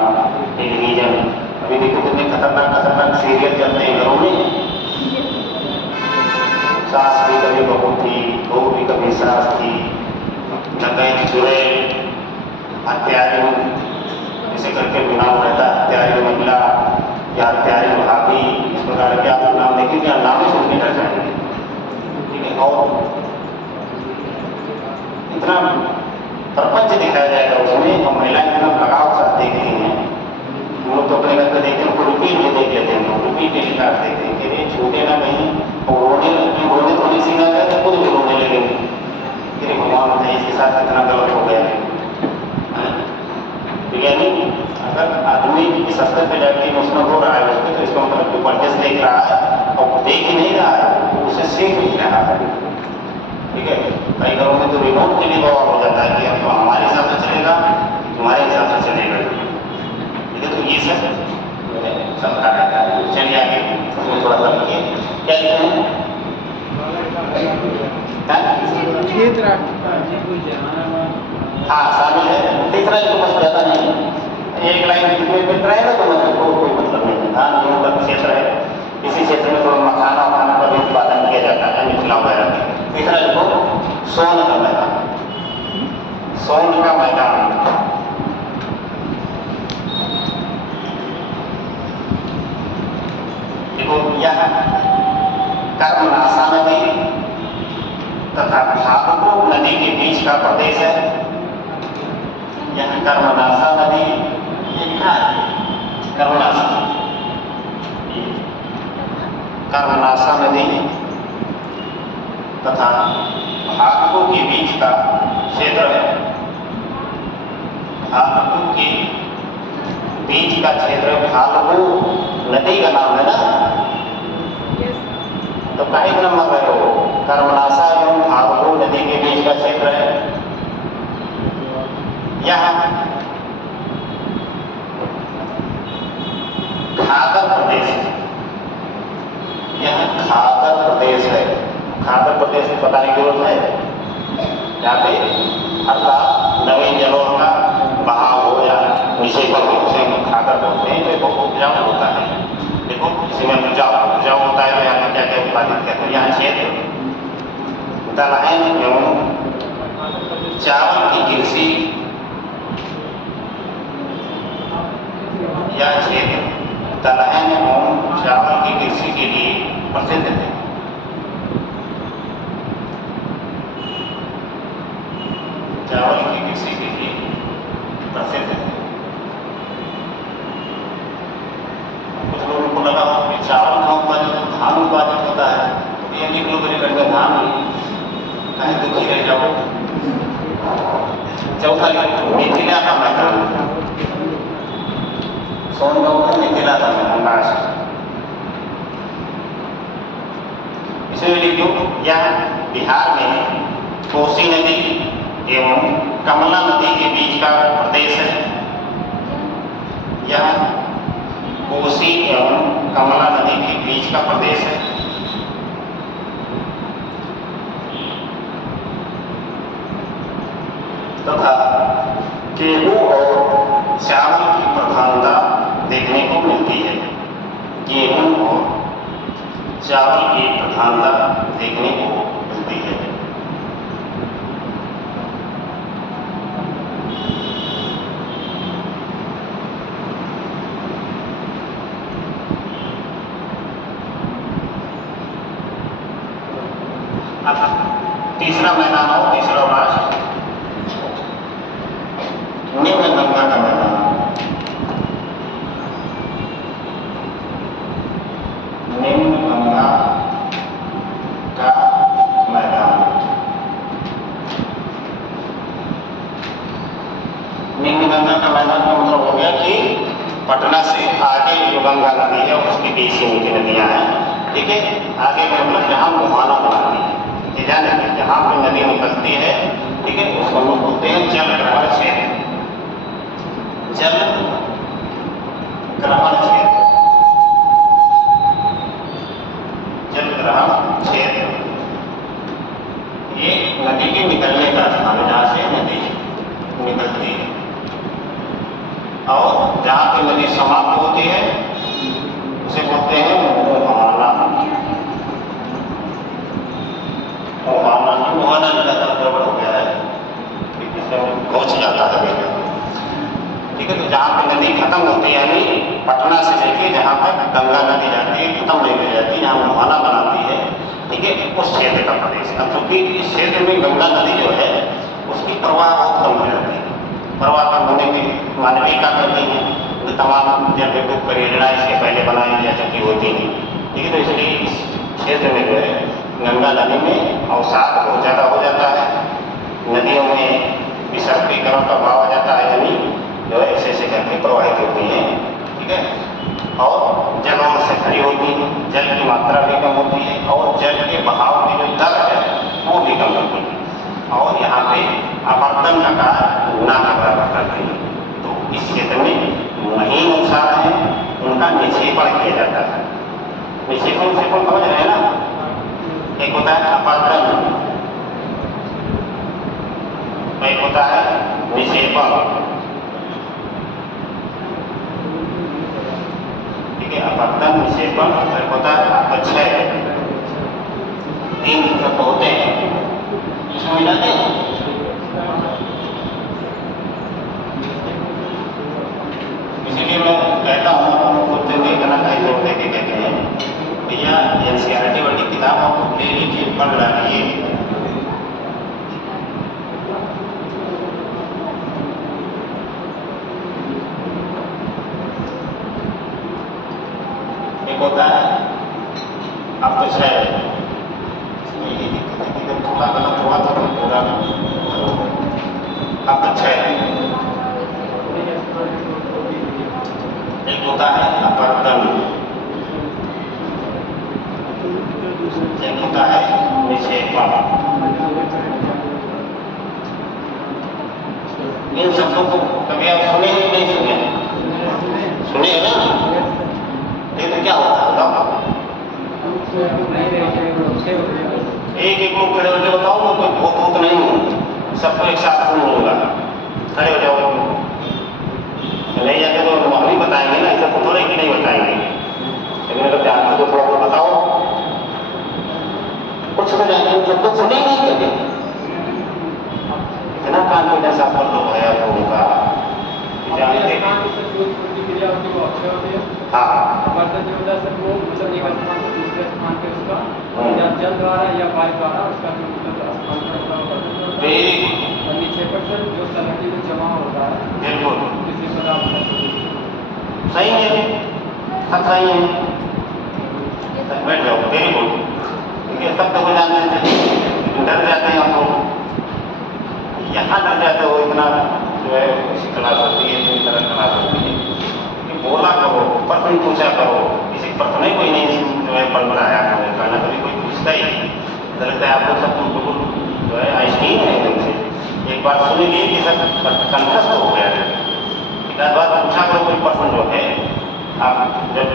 टेलीविजन, अभी देखो कितने खतरनाक खतरनाक सीरियल चलते हैं घरों में। सास भी कभी बहू थी, बहू भी कभी सास थी, डकैत चुड़ैल, हत्यारी, ऐसे करके नाम रहता है, हत्यारी महिला या हत्यारी भाभी, इस प्रकार के आप नाम देखेंगे, क्या नाम ही सुनने डर जाएंगे। ठीक है, और इतना प्रपंच दिखाया जाएगा उसमें, और महिलाएं इतना लगाव साथ देखती हैं। हम लोग तो अपने घर पर देखते हैं, उनको रिपीट भी देख लेते हैं, रिपीट टेलीकास्ट देखते हैं कि ये छूटे ना कहीं, और रोने थोड़ी सी ना गए तो खुद भी रोने लगे कि भगवान बताइए इसके साथ कितना गलत हो गया है। यानी अगर आदमी इस स्तर पर जाके इमोशनल हो रहा है उसके, तो इसका मतलब जो परदेश देख रहा है और देख ही नहीं रहा है, वो उसे सीख नहीं रहा है। ठीक है, कई घरों में तो रिमोट के लिए बवाल हो जाता है कि अब तो हमारे हिसाब से चलेगा, तुम्हारे हिसाब से चलेगा। ठीक है, तो ये सब समझा रहता है। चलिए आगे उसमें थोड़ा सा लिखिए, क्या लिखे हैं? हाँ, शामिल है। तीसरा जो बस ज़्यादा नहीं, एक लाइन में मिलता है ना, तो मतलब कोई मतलब नहीं है। धान गेहूँ का क्षेत्र है, इसी क्षेत्र में थोड़ा मखाना वखाना का भी उत्पादन किया जाता है, मिथिला वगैरह में। तीसरा देखो, सोन का मैदान, सोन का मैदान। देखो, यह कर्मनाशा नदी तथा भागपुर नदी के बीच का प्रदेश है। यह कर्मनाशा नदी, कर्मनाशा नदी तथा भागपुर के बीच का क्षेत्र है। भागपुर के बीच का क्षेत्र, भागपुर नदी का नाम है ना, तो काहे का नंबर है वो, कर्मनाशा एवं भागपुर नदी के बीच का क्षेत्र है। यह खाकर प्रदेश है, यह खाकर प्रदेश है। खाकर प्रदेश में बताने की जरूरत है, यहाँ पे अर्थात नवीन जलों का बहाव हो या निषेधन हो, उसे हम खाकर बोलते हैं। तो बहुत उपजाऊ होता है। देखो, इसमें उपजाऊ होता है तो यहाँ पर क्या क्या उत्पादित करते हैं। यहाँ क्षेत्र दलहन एवं चावल की कृषि, यह क्षेत्र दलहन एवं चावल की कृषि के लिए प्रसिद्ध है। चावल की कृषि के लिए प्रसिद्ध है। कुछ लोगों को लगा कि चावल का उत्पादन तो धान उत्पादित होता है, तो ये निकलो मेरे घर में धान कहीं दुखी रह जाओ। चौथा मिथिला का मैदान, सोनगांव का मिथिला का मैदान, इसमें लिखो, यह बिहार में कोसी नदी एवं कमला नदी के बीच का प्रदेश है। यह कोसी एवं कमला नदी के बीच का प्रदेश है। चावल की प्रधानता देखने को मिलती है। गेहूं और चावल की प्रधानता देखने को मिलती है। तीसरा मैदान हो, तीसरा राष्ट्र निम्न गंगा का मैदान। निम्न गंगा का मैदान। निम्न गंगा का मैदान का मतलब हो गया कि पटना से आगे जो गंगा नदी है उसकी बीच की नदियां हैं, ठीक है। आगे का मतलब जहाँ मुहाना बनाती है, ये जाने कि जहाँ पे नदी निकलती है, ठीक है, उसको हम लोग बोलते हैं जल ग्रहण क्षेत्र। जल ग्रहण क्षेत्र, जल ग्रहण क्षेत्र ये नदी के निकलने का स्थान है, जहाँ से नदी निकलती है और जहाँ पे नदी समाप्त होती है उसे बोलते हैं मुहाना। मुहाना लगातार गड़बड़ हो गया है, पहुँच जाता है बेटा, ठीक है। तो जहाँ पे नदी खत्म होती है, यानी पटना से लेके जहाँ तक गंगा नदी जाती है, खत्म नहीं हो जाती, जहाँ मुहाना बनाती है, ठीक है, उस क्षेत्र का प्रदेश। अब चूंकि इस क्षेत्र में गंगा नदी जो है उसकी प्रवाह बहुत कम हो जाती है। प्रवाह कम होने के मानवीय क्या करती हैं, जो तमाम जल विद्युत परियोजनाएं इसके पहले बनाई जा चुकी होती हैं, ठीक है। तो इसलिए इस क्षेत्र में जो है गंगा नदी में अवसाद बहुत ज़्यादा हो जाता है, नदियों में विसर्गीकरण का भाव आ जाता है, यानी जो है ऐसे ऐसे करके प्रवाहित होती हैं, ठीक है। और जलों से भरी होती है, जल की मात्रा भी कम होती है और जल के बहाव की जो दर है वो भी कम होती है और यहाँ पे अपरदन का कार्य ना के बराबर करते हैं। तो इस क्षेत्र में महीन अवसाद है, उनका निक्षेपण किया जाता है। निक्षेपण समझ रहे हैं ना, एक होता है अपरदन, एक होता है निक्षेपण, ठीक है। अपरदन, निक्षेपण, एक होता है अपक्षय, तीन शब्द होते हैं, इसमें मिलाते हैं। इसीलिए मैं कहता हूँ खुद जल्दी इतना कहीं जोड़ देके कहते हैं भैया एनसीईआरटी वाली किताब आपको ले लीजिए, पढ़ डालिए, एक होता है अपक्षय, यही दिक्कत है कि जब थोड़ा गलत हुआ तो पूरा अपक्षय। एक होता है अपरदन, एक होता है निक्षेपण। इन शब्दों को कभी आप सुने ही नहीं? सुने है ना? लेकिन क्या होता है बताओ? एक एक लोग खड़े होकर बताओ, मैं कोई भूत नहीं हूँ, सबको एक साथ सुन लूंगा, खड़े हो जाओ। नहीं जाते तो हम नहीं बताएंगे ना, ऐसा तो थोड़े कि नहीं बताएंगे, लेकिन अगर जानते तो थोड़ा बहुत बताओ। कुछ में जाएंगे जब तक सुने नहीं कभी, इतना कॉन्फिडेंस आप लोग है आप लोगों का, जानते हैं। हाँ, जल द्वारा या वायु द्वारा उसका जो संगठित में जमा होता है, बिल्कुल किसी पदार्थ सही है, सब सही है, बैठ जाओ, वेरी गुड। क्योंकि सब तो हो जानते थे, डर जाते हैं हम लोग, यहाँ डर जाते हो, इतना जो है ऐसी क्लास होती है, इतनी तरह क्लास होती है कि बोला करो, प्रश्न पूछा करो, किसी प्रश्न ही कोई नहीं जो है बन रहा है, कहना कभी कोई पूछता ही नहीं। लगता है आप लोग सब बिल्कुल जो है आइंस्टीन है एकदम से, एक बार सुन ली कि सब कंठस्थ हो गया है, एक आध बार पूछा करो कोई प्रश्न जो है, आप जब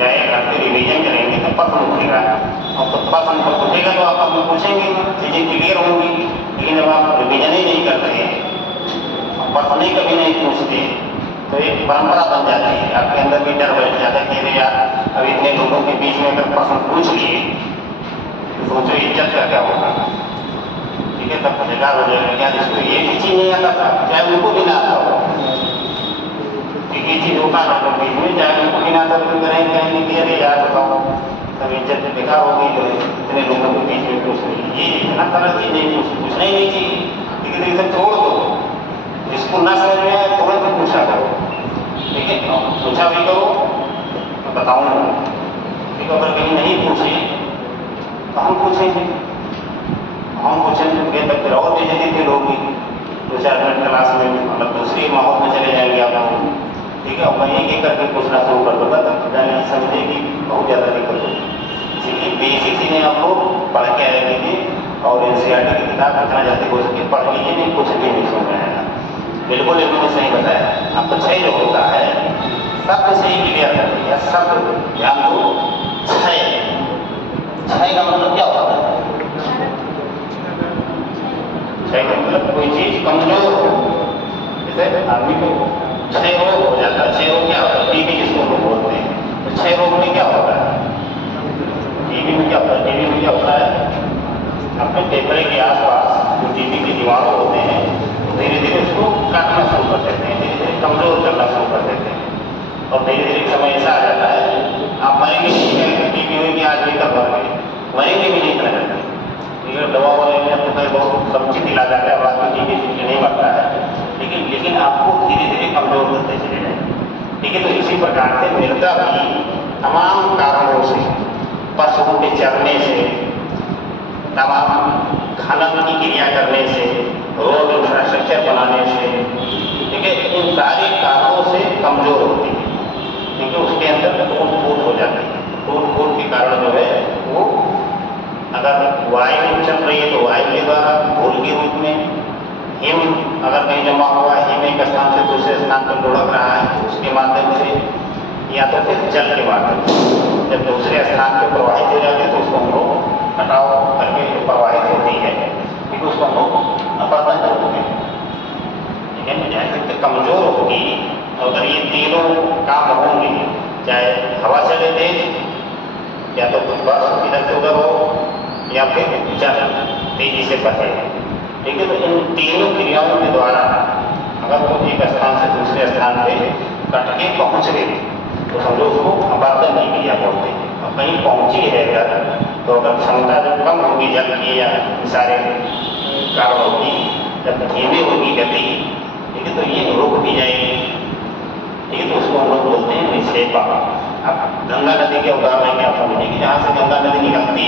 जाए घर पे रिविजन करेंगे तो प्रश्न उठेगा, और तो प्रश्न पर उठेगा तो आप अपने पूछेंगे, चीज़ें क्लियर होंगी। लेकिन जब आप रिविजन ही नहीं करते हैं, प्रश्न ही कभी नहीं पूछते, तो एक परंपरा बन जाती है, आपके अंदर भी डर बैठ जाता है कि अरे यार अब इतने लोगों के बीच में अगर प्रश्न पूछ लिए तो सोचो इज्जत का क्या होगा। ठीक है, तब बेकार हो जाएगा। क्या जिसको ये भी चीज नहीं आता था, चाहे उनको भी ना आता हो, ये चीज होता है बीच में, चाहे उनको भी ना आता तो कहेंगे कि अरे यार बताओ, तब इज्जत बेकार हो गई जो है इतने लोगों के बीच में पूछ रही। ये इतना तरह की नहीं पूछना ही नहीं चाहिए। लेकिन एकदम छोड़ दो, जिसको ना समझ में आए तुरंत पूछा करो। ठीक है, पूछा भी करो तो बताऊँ। ठीक है, अगर कहीं नहीं पूछे तो हम पूछेंगे, हम पूछेंगे तब फिर और बेइज्जती फील होगी। 2-4 मिनट क्लास में मतलब दूसरी माहौल में चले जाएंगे आप लोग। ठीक है, और मैं एक एक करके पूछना शुरू कर दूँगा, तब जाने समझे कि बहुत ज़्यादा दिक्कत होगी। इसीलिए बेसिक चीज़ें आप लोग पढ़ के आए कीजिए और NCERT की किताब जितना जल्दी हो सके पढ़ लीजिए। नहीं कुछ भी नहीं समझ में आएगा। बिल्कुल इन्होंने सही बताया। आपको क्षय जो होता है शब्द से ही क्लियर कर दिया। शब्द ध्यान दो, क्षय, क्षय का मतलब क्या होता है? क्षय का मतलब कोई चीज कमजोर हो, जैसे आदमी को क्षय रोग हो जाता है। क्षय रोग क्या होता है? टीबी जिसको लोग बोलते हैं। तो क्षय रोग में क्या होता है? टीबी में क्या होता है? टीबी में क्या होता है? अपने फेफड़े के आसपास जो टीबी के दीवारों होते हैं धीरे धीरे उसको काटना शुरू कर देते हैं, धीरे धीरे कमजोर करना शुरू कर देते हैं। और धीरे धीरे समय ऐसा आ जाता है आप मरेंगे नहीं, कहेंगे टीबी हुई आज भी तक मर गए, मरेंगे भी नहीं करेंगे। ठीक, दवा वाले ने तो खैर बहुत सब चीज दिला जाता है, बाद में टीबी से नहीं मरता है, लेकिन आपको धीरे धीरे कमजोर करते चले जाए। ठीक है, तो इसी प्रकार से मृदा भी तमाम कारणों से, पशुओं के चरने से, तमाम खनन की क्रिया करने से, रोड इंफ्रास्ट्रक्चर बनाने से, ठीक है, इन सारे कारणों से कमजोर होती है। ठीक है, उसके अंदर टूट फूट हो जाती है। टूट फूट के कारण जो है वो, अगर वायु चल रही है तो वायु के द्वारा, धूल के रूप में, हिम अगर कहीं जमा हुआ है, हिम एक स्थान से दूसरे स्थान पर लुढ़क रहा है तो उसके माध्यम से, या तो फिर जल के माध्यम से जब दूसरे स्थान पर प्रवाहित हो जाते हैं तो उसको हम लोग कटाव करके जो प्रवाहित होती है, ठीक है, उसको हम लोग अपरदन करते हैं। ठीक है, जैसे कमजोर होगी अगर ये तीनों काम होंगे, चाहे हवा चले तेज, या तो बर्फ इधर से उधर हो, या फिर जल तेजी से बहे। ठीक है, तो इन तीनों क्रियाओं के द्वारा अगर वो एक स्थान से दूसरे स्थान पे कट के पहुँच गए तो समझो उसको अपरदन नहीं किया बोलते हैं। अब कहीं पहुँची है अगर, तो अगर क्षमता जब कम होगी जल की या सारे कारणों की, जब धीमी होगी गति, ठीक है, तो ये रुक भी जाएगी। ठीक है, तो उसको हम लोग बोलते हैं निक्षेपा। अब गंगा नदी के उदाहरण क्या समझे कि जहाँ से गंगा नदी निकलती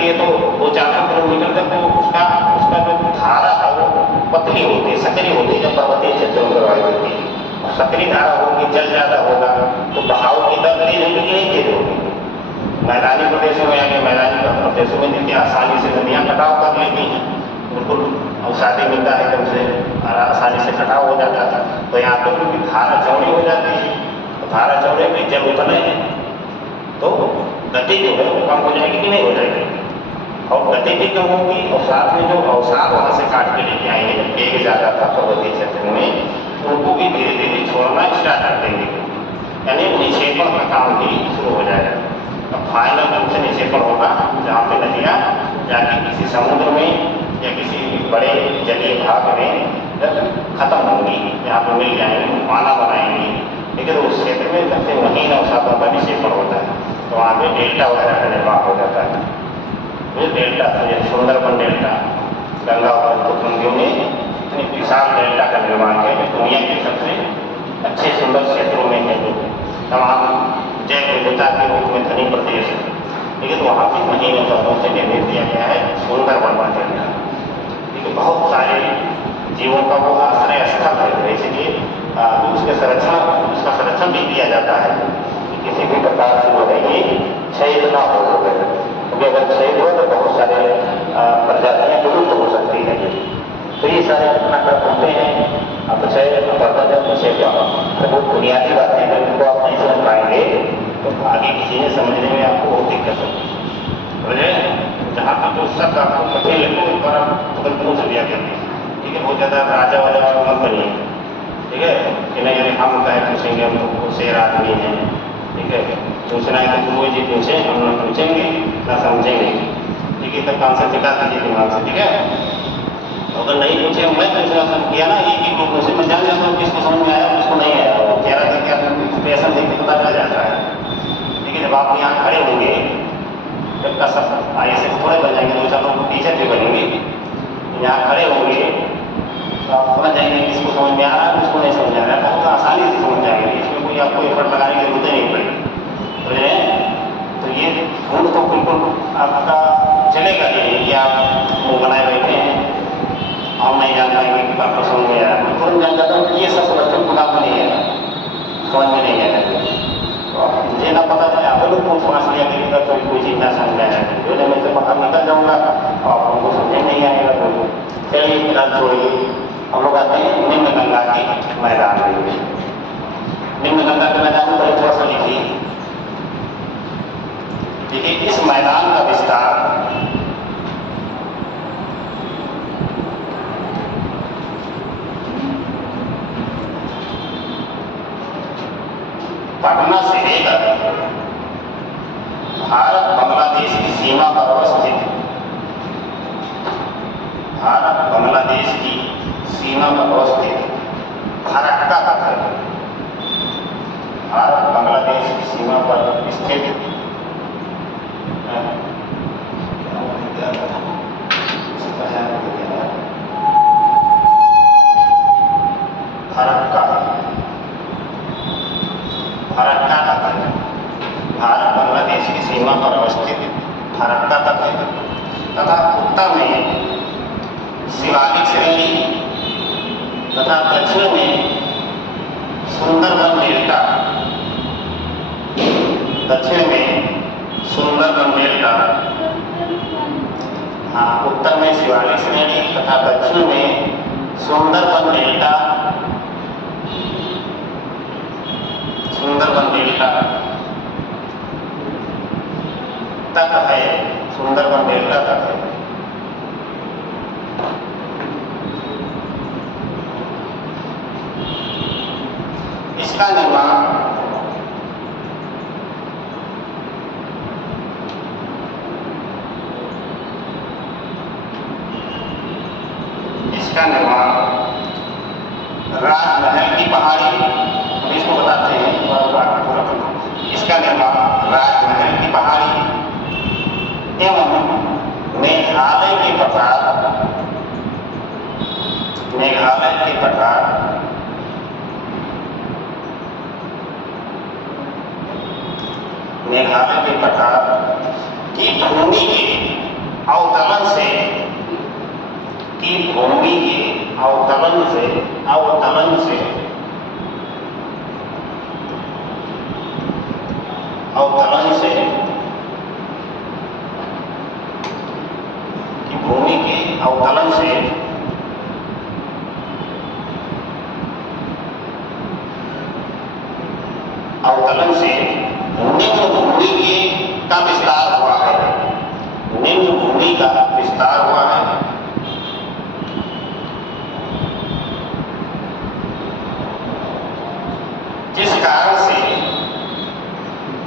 है तो वो 400 किलोमीटर तक तो उसका जो धारा है वो पतली होती है, सकरी होती है, जब पर्वतीय क्षेत्रों में प्रवाहित होती है। और सकरी धारा होगी, जल ज़्यादा होगा तो बहाव की दर तेज होगी कि नहीं तेज होगी। मैदानी प्रदेशों में आगे, मैदानी प्रदेशों में देखिए आसानी से नदियाँ कटाव कर लेती हैं, बिल्कुल अवसादी मिलता है एकदम से, आसानी से कटाव हो जाता है। तो यहाँ पर क्योंकि धारा चौड़ी हो जाती है, तो धारा चौड़े में जल उतने तो गति जो है वो कम हो जाएगी कि नहीं हो जाएगी, और गति भी कम होगी, और साथ में जो अवसाद वहाँ से काट के लेके आएंगे, जब वेग ज़्यादा था पर्वतीय क्षेत्र में, उनको भी धीरे धीरे छोड़ना स्टार्ट कर देंगे, यानी निक्षेपण का काम भी शुरू हो जाएगा। अब फाइनल रूप से निक्षेपण होगा जहाँ पे नदियाँ जाके किसी समुद्र में या किसी बड़े जलीय भाग में जब खत्म होंगी, यहाँ पर मिल जाएंगी, पाना बनाएंगी। लेकिन उस क्षेत्र में सबसे महीन अवसादों का निक्षेपण होता है, तो वहाँ पे डेल्टा वगैरह का निर्माण हो जाता है। ये डेल्टा सुंदरबन डेल्टा, गंगा और नदियों में इतनी विशाल डेल्टा का निर्माण किया जो दुनिया के सबसे अच्छे सुंदर क्षेत्रों में है, जो तमाम जैव विविधता के रूप में धनी प्रदेश है। ठीक है, तो वहाँ पे महीनों शब्दों से निर्मित किया गया है सुंदरबन डेल्टा। ठीक है, बहुत सारे जीवों का वो आश्रय स्थल है, इसलिए उसका संरक्षण भी किया जाता है कि किसी भी प्रकार से जो है ये क्षय ना हो गए, क्योंकि अगर क्षय हो तो बहुत सारे प्रजातियाँ विलुप्त हो सकती है। तो ये सारे घटनाक्रम होते हैं। अपक्षय, अपरदन, निक्षेपण, तो वो बुनियादी बातें हैं, उनको आप नहीं समझ पाएंगे तो आगे की चीज़ें समझने में आपको बहुत दिक्कत होगी। समझे, जहाँ तक जो शब्द आपको कठिन लगे उस पर आप तुरंत पूछ लिया करते हैं। ठीक है, बहुत ज़्यादा राजा वाला मत बनिए। ठीक है, कि नहीं हम कहे पूछेंगे, हम तो शेर आदमी हैं, ठीक है, पूछना है तो गुरु जी पूछे, हम लोग पूछेंगे ना समझेंगे, ठीक है, तब कॉन्सेप्ट निकाल दीजिए दिमाग से, ठीक है। तो अगर नहीं पूछे, मैं पूछना शुरू किया ना, एक एक लोग पूछे, मैं जान जाता हूँ किसको समझ में आया किसको नहीं आया, वो चेहरा देख के आपको एक्सप्रेशन देख के पता चल जाता है, ठीक है। जब आप यहाँ खड़े होंगे, जब का सब ऐसे थोड़े बन जाएंगे, दो चार लोग टीचर भी बनेंगे, यहाँ खड़े होंगे तो आप समझ जाएंगे किसको समझ में आ रहा है किसको नहीं समझ में आ रहा है, बहुत आसानी से समझ जाएंगे, इसमें कोई आपको एफर्ट लगाने की जरूरत नहीं पड़ेगी, समझ रहे हैं। तो ये झूठ तो बिल्कुल आपका चलेगा नहीं कि आप मुँह बनाए बैठे हैं, हम नहीं जान पाएंगे कि आपको समझ में आ रहा है। मैं तुरंत जान जाता हूँ कि ये सब बच्चों को काम नहीं है, समझ में नहीं आया, तो मुझे ना पता चले आप लोग को सांस लिया कि कोई चीज़ ना समझ में आया, जो मैं से बाहर निकल जाऊँगा तो आप लोगों को समझ नहीं आएगा। तो चलिए फिलहाल छोड़िए, हम लोग आते हैं निम्न गंगा के मैदान में। निम्न गंगा के मैदान में थोड़ा सा लिखिए, देखिए इस मैदान का विस्तार पटना से लेकर भारत बांग्लादेश की सीमा पर अवस्थित, भारत बांग्लादेश की सीमा पर अवस्थित फरक्का तक है, भारत बांग्लादेश की सीमा पर स्थित फरक्का, फरक्का तक है, भारत बांग्लादेश की सीमा पर अवस्थित फरक्का तक है, तथा उत्तर में शिवालिक श्रेणी तथा दक्षिण में सुंदरबन डेल्टा, दक्षिण में सुंदरबन डेल्टा, हाँ उत्तर में शिवालिक श्रेणी तथा दक्षिण में सुंदरबन डेल्टा, सुंदरबन डेल्टा तक है, सुंदरबन डेल्टा तक है। इसका निर्माण राजमहल की पहाड़ी, हम इसको बताते हैं, इसका निर्माण राजमहल की पहाड़ी एवं मेघालय के पठार, मेघालय के पठार मेघालय के पठार की भूमि के अवतरण से, की भूमि के अवतरण से, अवतरण से, अवतरण से, की भूमि के अवतरण से अवतरण से निम्न भूमि के का विस्तार हुआ है, निम्न भूमि का विस्तार हुआ है, जिस कारण से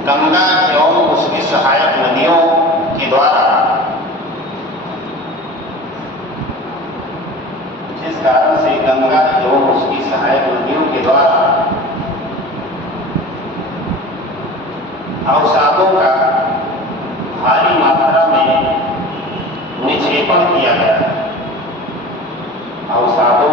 गंगा एवं उसकी सहायक नदियों के द्वारा, जिस कारण से गंगा एवं उसकी सहायक नदियों के द्वारा अवसादों का भारी मात्रा में निक्षेपण किया गया है, अवसादों